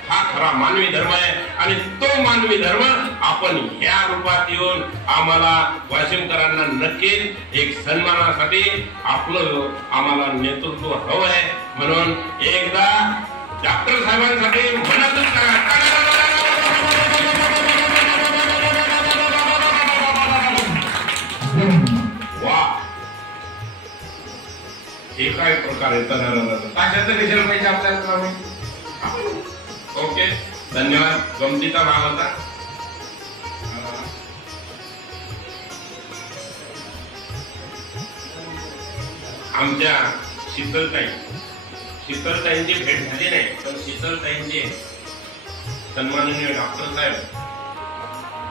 हा खरा मानवी धर्म आहे. आणि तो मानवी धर्म आपण ह्या रूपात येऊन आम्हाला वाशिमकरांना नक्कीच एक सन्मानासाठी आपलं आम्हाला नेतृत्व हवं आहे. म्हणून एकदा डॉक्टर साहेबांसाठी मनातून वा, हे काय प्रकार आहे. कशाचं रिझल्ट पाहिजे आपल्याला. ओके, धन्यवाद. गमतीचा भाग होता. आमच्या शीतलताईंची भेट झाली नाही, पण शीतलताईंचे सन्माननीय डॉक्टर साहेब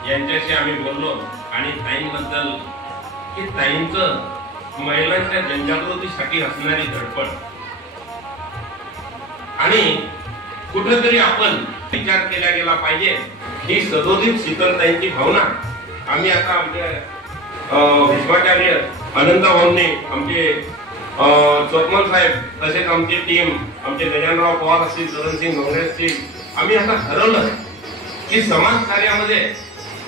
यांच्याशी आम्ही बोललो आणि ताईंबद्दल की ताईंचं महिलांच्या जनजागृतीसाठी असणारी धडपड आणि कुठेतरी आपण विचार केला गेला पाहिजे ही सदोदित शीतलताईंची भावना आम्ही आता आमच्या भीष्माचार्य अनंतभाऊंनी, आमचे चोतमल साहेब, तसेच आमची टीम, आमचे गजानराव पवार असतील, चरणसिंग घोंगडे असतील, आम्ही आता ठरवलं की समाज कार्यामध्ये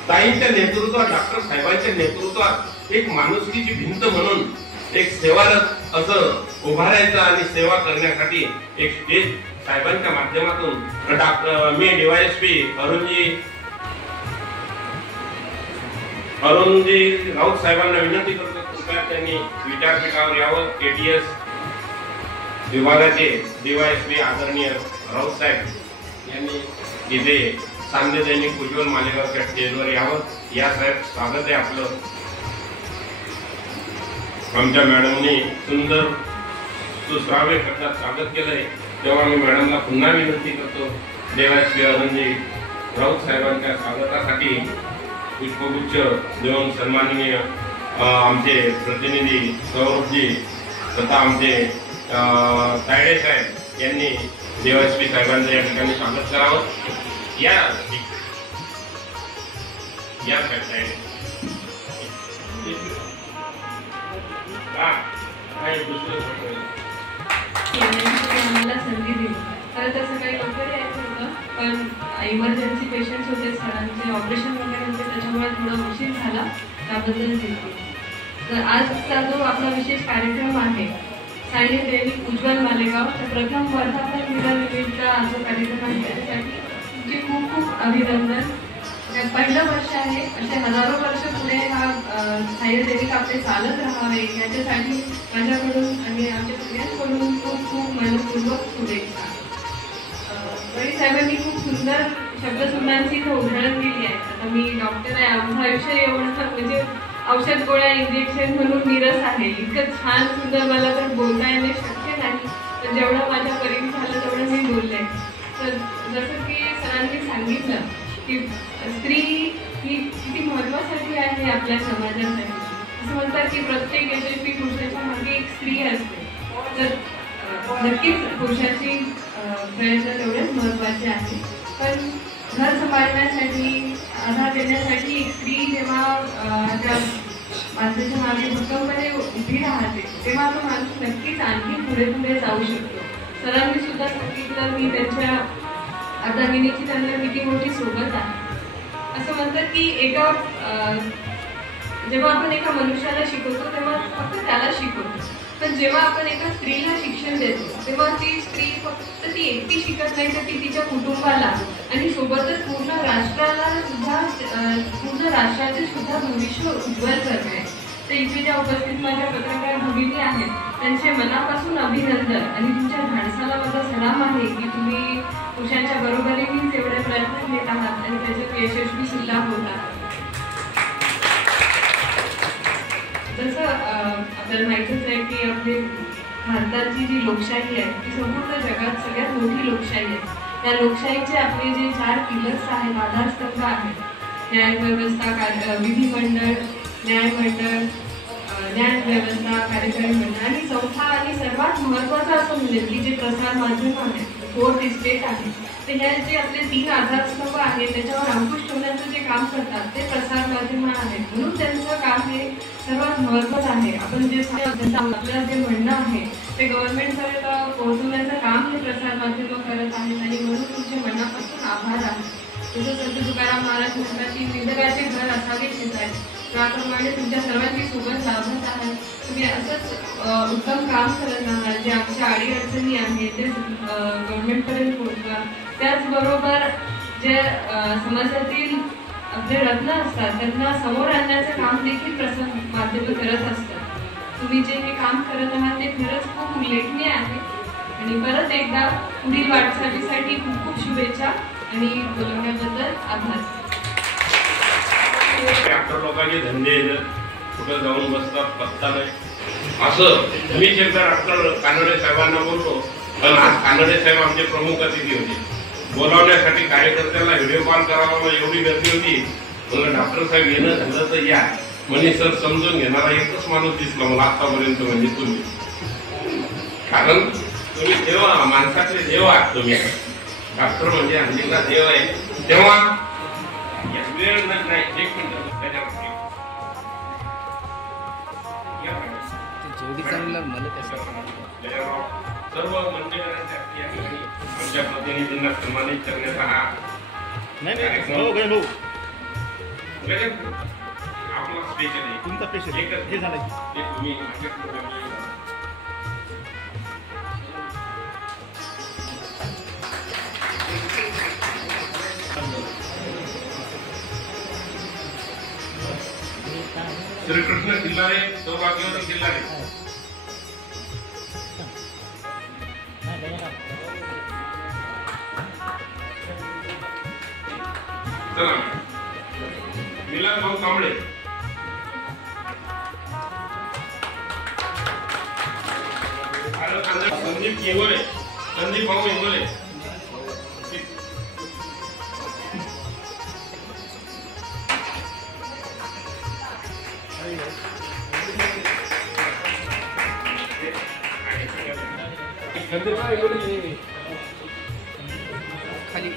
ताईंच्या नेतृत्वात, डॉक्टर साहेबांच्या नेतृत्वात एक माणुसकीची भिंत म्हणून एक सेवारत असं उभारायचं आणि सेवा करण्यासाठी एक स्टेज साहेबांच्या माध्यमातून डॉक्टर मी डीवायएसपी अरुणजी राऊत साहेबांना विनंती करतो कृपया त्यांनी विद्यापीठावर यावं. केटीएस विभागाचे डीवायएसपी आदरणीय राऊत साहेब यांनी इथे सान्य दैनिक उज्ज्वल मालेगावच्या स्टेजवर यावं. या साहेब, स्वागत आहे आपलं. आमच्या मॅडमने सुंदर सुश्राव्य शब्दात स्वागत केलंय, तेव्हा मी मॅडमला पुन्हा विनंती करतो डीवायएसपी अरुणजी राऊत साहेबांच्या स्वागतासाठी पुष्पगुच्छ देऊन सन्माननीय आमचे प्रतिनिधी सौरभजी तथा आमचे तायडे साहेब यांनी डीवायएसपी साहेबांचं या ठिकाणी स्वागत करावं. या यासाठी आहे. काय दुसरं आम्हाला संधी दिली. तर तसं काही लवकर यायचं होतं, पण इमर्जन्सी पेशंट्स होते, सरांचे ऑपरेशन वगैरे होते, त्याच्यामुळे थोडा उशीर झाला, त्याबद्दल दिली. तर आजचा जो आपला विशेष कार्यक्रम आहे सायली दैनिक उज्ज्वल मालेगाव, तर प्रथम वर्धापन दिनानिमित्त जो कार्यक्रम आहे त्यासाठी तुमचे खूप खूप अभिनंदन. पहिलं वर्ष आहे, असे हजारो वर्ष पुढे हा सायली दैनिक आपले चालत राहावे याच्यासाठी माझ्याकडून आणि आमच्या सगळ्यांकडून खूप खूप मनपूर्वक शुभेच्छा. वडी साहेबांनी खूप सुंदर शब्दसुंदांची इथं उदाहरण दिली आहे. आता मी डॉक्टर आहे, आमचं आयुष्य एवढं म्हणजे औषध गोळ्या इंजेक्शन म्हणून निरस आहे. इतकं छान सुंदर मला तर बोलता येणे शक्य नाही, पण जेवढं माझ्या परीने झालं तेवढं मी बोलले. तर जसं की सरांनी सांगितलं की स्त्री ही किती महत्त्वासाठी आहे आपल्या समाजासाठी. असं म्हणतात की प्रत्येक यशस्वी पुरुषाच्या मागे एक स्त्री असते. तर नक्कीच पुरुषाची प्रयत्न तेवढेच महत्त्वाचे आहे, पण घर सांभाळण्यासाठी आधार देण्यासाठी एक स्त्री जेव्हा त्या माणसाच्या मागे भक्कमपणे उभी राहते तेव्हा तो माणूस नक्कीच आणखी पुढे पुढे जाऊ शकतो. सरांनी सुद्धा सांगितलं मी त्यांच्या अर्धांगिनीची त्यांना किती मोठी सोबत आहे. असं म्हणतात की जेव्हा आपण एका मनुष्याला शिकवतो तेव्हा फक्त त्याला शिकवतो, पण जेव्हा आपण एका स्त्रीला शिक्षण देतो तेव्हा ती स्त्री फक्त ती एकटी शिकत नाही, तर ती तिच्या कुटुंबाला आणि सोबतच पूर्ण राष्ट्राला सुद्धा पूर्ण राष्ट्राचे सुद्धा भविष्य उज्ज्वल करते. तर इथे ज्या उपस्थित माझ्या पत्रकार भगिनी आहेत त्यांचे मनापासून अभिनंदन आणि तुमच्या धाडसाला माझा सलाम आहे की तुम्ही पुरुषांच्या बरोबरीनेच एवढे प्रयत्न घेत आहात आणि त्याच्यात यशस्वी सुद्धा होत आहात. जसं आपल्याला माहितीच आहे की आपली भारताची जी लोकशाही आहे ती संपूर्ण जगात सगळ्यात मोठी लोकशाही आहे. त्या लोकशाहीचे आपले जे 4 पिलर्स आहेत, आधारस्तंभ आहेत, न्यायव्यवस्था, विधिमंडळ, न्यायमंडळ, न्याय व्यवस्था, कार्यकारी मंडळ आणि चौथा आणि सर्वात महत्त्वाचं असं म्हणेल की जे प्रसार माध्यम आहे, 4th इस्टेट आहे. तर ह्या जे आपले 3 आधारस्तंभ आहेत त्याच्यावर अंकुश ठेवण्याचं जे काम करतात ते प्रसार माध्यम आहेत, म्हणून त्यांचं काम हे सर्वात महत्त्वाचं आहे. आपण जे आपलं जे म्हणणं आहे ते गव्हर्नमेंटपर्यंत पोहोचवण्याचं काम हे प्रसार माध्यम करत आहेत आणि म्हणून तुमचे मनापासून आभार आहे. जसं संत तुकाराम महाराज म्हणतात की निसर्गाचे घर असावे शेजारी, त्याप्रमाणे तुमच्या सर्वांची सोबत लाभत आहे. तुम्ही असंच उत्तम काम करत आहात. जे आमच्या अडीअडचणी आहेत ते गव्हर्नमेंटपर्यंत पोहोचवा. त्याचबरोबर जे समाजातील आपले रत्न असतात त्यांना समोर आणण्याचं काम देखील प्रसार माध्यम करत असतात. तुम्ही जे हे काम करत आहात ते खरंच खूप उल्लेखनीय आहे आणि परत एकदा पुढील वाटचालीसाठी खूप खूप शुभेच्छा आणि बोलवण्याबद्दल आभार. डॉक्टर लोकांचे धंदे कुठं जाऊन बसतात पत्ता नाही. असं मीच एकदा डॉक्टर कानडे साहेबांना बोललो, पण आज कानडे साहेब आमचे प्रमुख अतिथी होते. बोलावण्यासाठी कार्यकर्त्याला व्हिडिओ कॉल करावा एवढी गर्दी होती. म्हणलं डॉक्टर साहेब येणं झालं तर या. म्हणजे सर समजून घेणारा एकच माणूस दिसला मला आतापर्यंत, म्हणजे तुम्ही. कारण तुम्ही देव, माणसातले देव आहात तुम्ही. डॉक्टर म्हणजे अंजिला देव आहे. तेव्हा वेळ नाही, 1 मिनिट सर्व मंडळांच्या आमच्या प्रतिनिधींना सन्मानित करण्याचा हा कार्यक्रम आपला स्पेशल आहे. तुमचा स्पेशल हे झालं की तुम्ही श्रीकृष्ण किल्लारे, सौभाग्यवती किल्लारे. चला मिलन भाऊ कांबळे. संदीप इंगोले, संदीप भाऊ इंगोले. खाली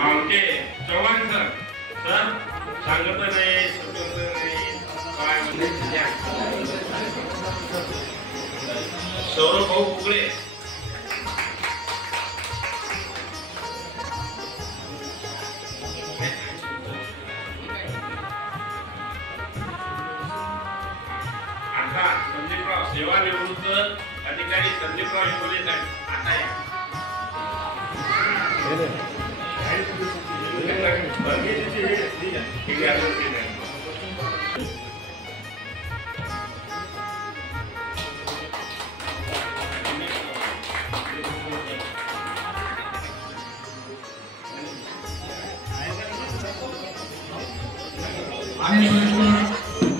आमचे चव्हाण सर सांगत नाही सौरभ भाऊ कुकडे आता संदीपराव सेवानिवृत्त अधिकारी संदीपराव इंगोले साहेब आता या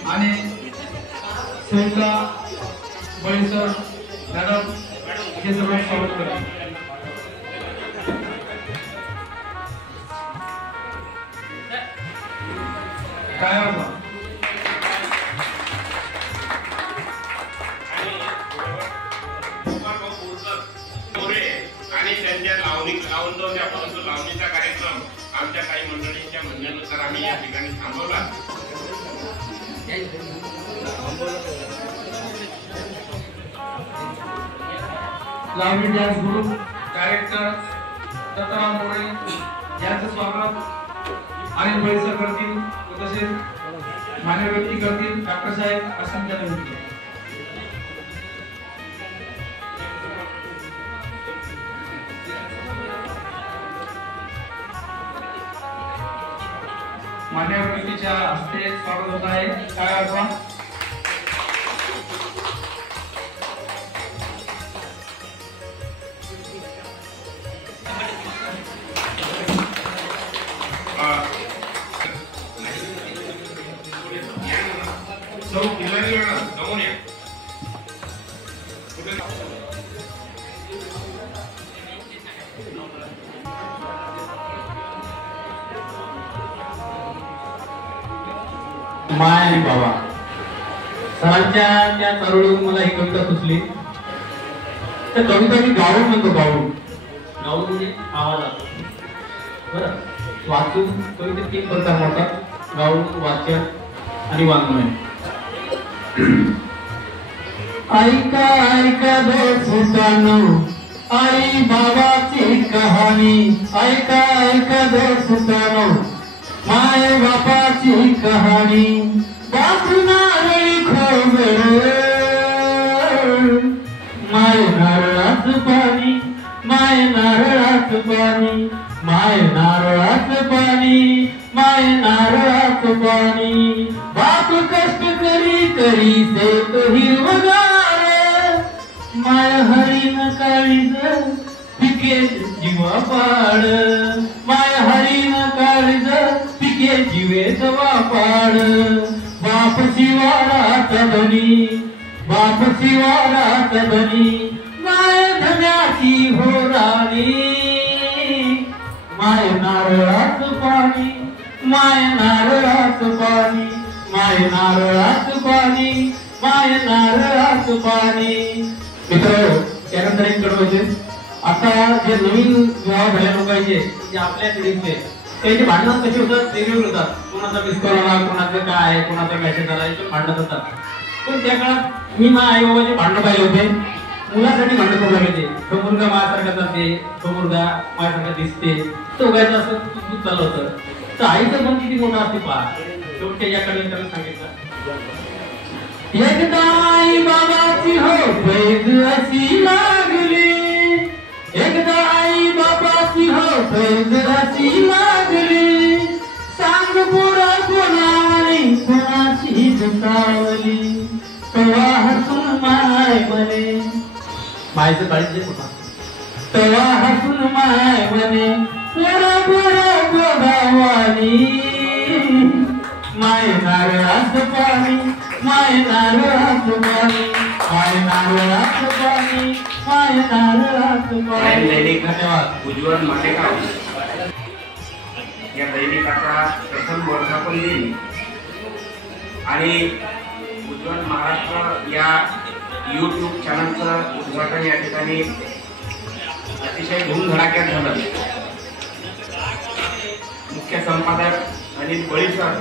आणि सुनीता बळीसर मॅडम हे सर्व स्वागत करतो. काय होतं आणि त्यांच्या लावणीचा कार्यक्रम आमच्या काही मंडळींच्या म्हणण्यानुसार आम्ही या ठिकाणी थांबवला. Lavani dance group director Dattaram More यांचं स्वागत अनिल बळीसर करतील तसेच मान्य व्यक्ती करतील डॉक्टर साहेब असंख्य व्यक्ती. मान्य व्यक्तीच्या हस्ते स्वागत होत आहे. काय अर्थ माय आणि बाबा सरांच्या त्या चळवळीतून मला ही कविता सुचली. तर कविता मी गाऊन म्हणतो. गाऊन म्हणजे आवाजात बरं. वाचून कवितेत 3 प्रकार होतात: गाऊन, वाचन आणि वाङ्मय. ऐका ऐका दोस्तांनो आई बाबाची कहाणी. ऐका ऐका दोस्तांनो माय बापाची कहाणी. बापू नारळी खोबरं माय नारळाचं पाणी. माय नारळाचं पाणी. माय नारळाचं पाणी. माय नारळाचं पाणी. बाप कष्ट करी करी शेत हिरवगार. माय हरीण काळीज पिके जीवा पाड. माय हरीण काळीज पिके जीवेच वापाड. बाप शिवाराचा धनी. बाप शिवाराचा धनी. माय धन्याची हो राणी. माय नारळाचं पाणी. माय नारळाचं पाणी. माय नारळाचं पाणी. माय नारळाचं पाणी. मित्र त्यानंतर एक कडवायचे. आता जे नवीन विवाह झालेल्या लोकांचे जे आपल्या पिढीचे त्यांचे भांडण कसे होतात वेगवेगळे होतात. कोणाचा मिस कॉल आला, कोणाचं काय, कोणाचा मेसेज आला, याचे भांडण होतात. पण त्या काळात मी माझ्या आई बाबाचे भांडण पाहिले होते. मुलासाठी भांडण करू लागले. तो मुलगा माझ्यासारखा जाते, तो मुलगा माझ्यासारखा दिसते, तो गायचं असं दूध चाललं होतं. तर आईचं पण किती मोठं असते पहा. शेवटच्या याकडे त्याला सांगितलं. एकदा आई बाबाची हो पैज अशी लागली. एकदा आई बाबाची हो पैज अशी लागली. सांग पुरा कोणाने कोणाची सावली तवा हसून माय म्हणे मायचं काळजी होता तवा हसून माय म्हणे बरा बरा गोदावानी माय नारळाचं पाणी माय नारळाचं पाणी माय नारळाचं पाणी माय नारळाचं पाणी. धन्यवाद. उज्ज्वल माटेगाव या दैनिकाचा प्रथम वर्धापन दिन आणि उज्ज्वल महाराष्ट्र या YouTube चॅनलचं उद्घाटन या ठिकाणी अतिशय धूमधडाक्यात झालं. मुख्य संपादक अनिल बळीसर,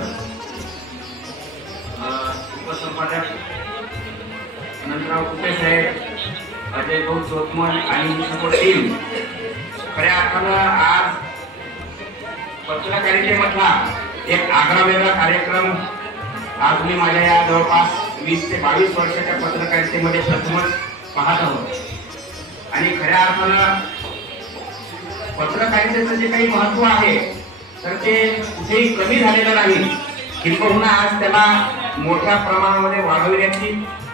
उपसंपादक अनंतराव कुटे साहेब, अजय भाऊ चोतमल आणि सर्व टीम खऱ्या अर्थानं आज पत्रकारितेमधला एक आगळावेगळा कार्यक्रम आज मी माझ्या या जवळपास 20 ते 22 वर्षाच्या पत्रकारितेमध्ये प्रथमच पाहत आहोत. आणि खऱ्या अर्थानं पत्रकारितेचं जे काही महत्व आहे तर ते कुठेही कमी झालेलं नाही, किंबहुना आज त्याला मोठ्या प्रमाणामध्ये वाढविण्याची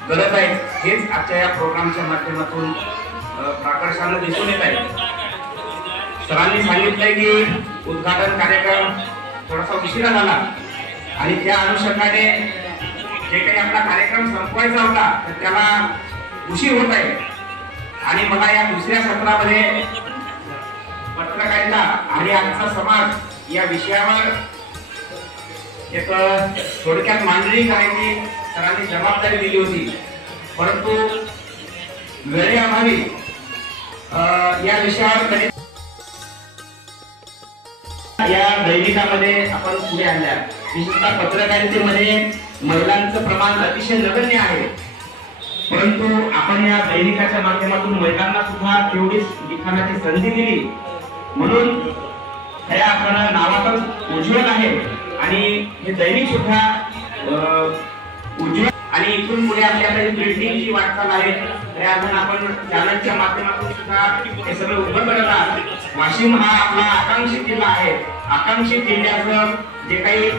गरज आहे. हेच आजच्या या प्रोग्रामच्या माध्यमातून प्रकर्षानं दिसून येत आहे. सरांनी सांगितलंय की उद्घाटन कार्यक्रम थोडासा उशिरा झाला आणि त्या अनुषंगाने जे काही आपला कार्यक्रम संपवायचा होता तर त्याला उशीर होत आहे. आणि मला या दुसऱ्या सत्रामध्ये पत्रकारिता आणि आजचा समाज या विषयावर एक थोडक्यात मांडणी करायची सरांनी जबाबदारी दिली होती, परंतु वेळेअभावी या विषयावर कधी या दैनिकामध्ये आपण पुढे आणल्या. विशेषतः पत्रकारितेमध्ये महिलांचं प्रमाण अतिशय नगण्य आहे, परंतु आपण या दैनिकाच्या माध्यमातून महिलांना सुद्धा तेवढीच लिखाणाची संधी दिली. म्हणून खऱ्या आपण नावातच उज्ज्वल आहे आणि हे दैनिक सुद्धा उज्ज्वल. आणि इथून पुढे आपल्याकडे बिल्डिंगची वाटचाल आहे. अजून आपण चॅनलच्या माध्यमातून सुद्धा हे सगळं उभं करत आहात. वाशिम हा आपला आकांक्षित जिल्हा आहे. आकांक्षित जिल्ह्याचं जे काही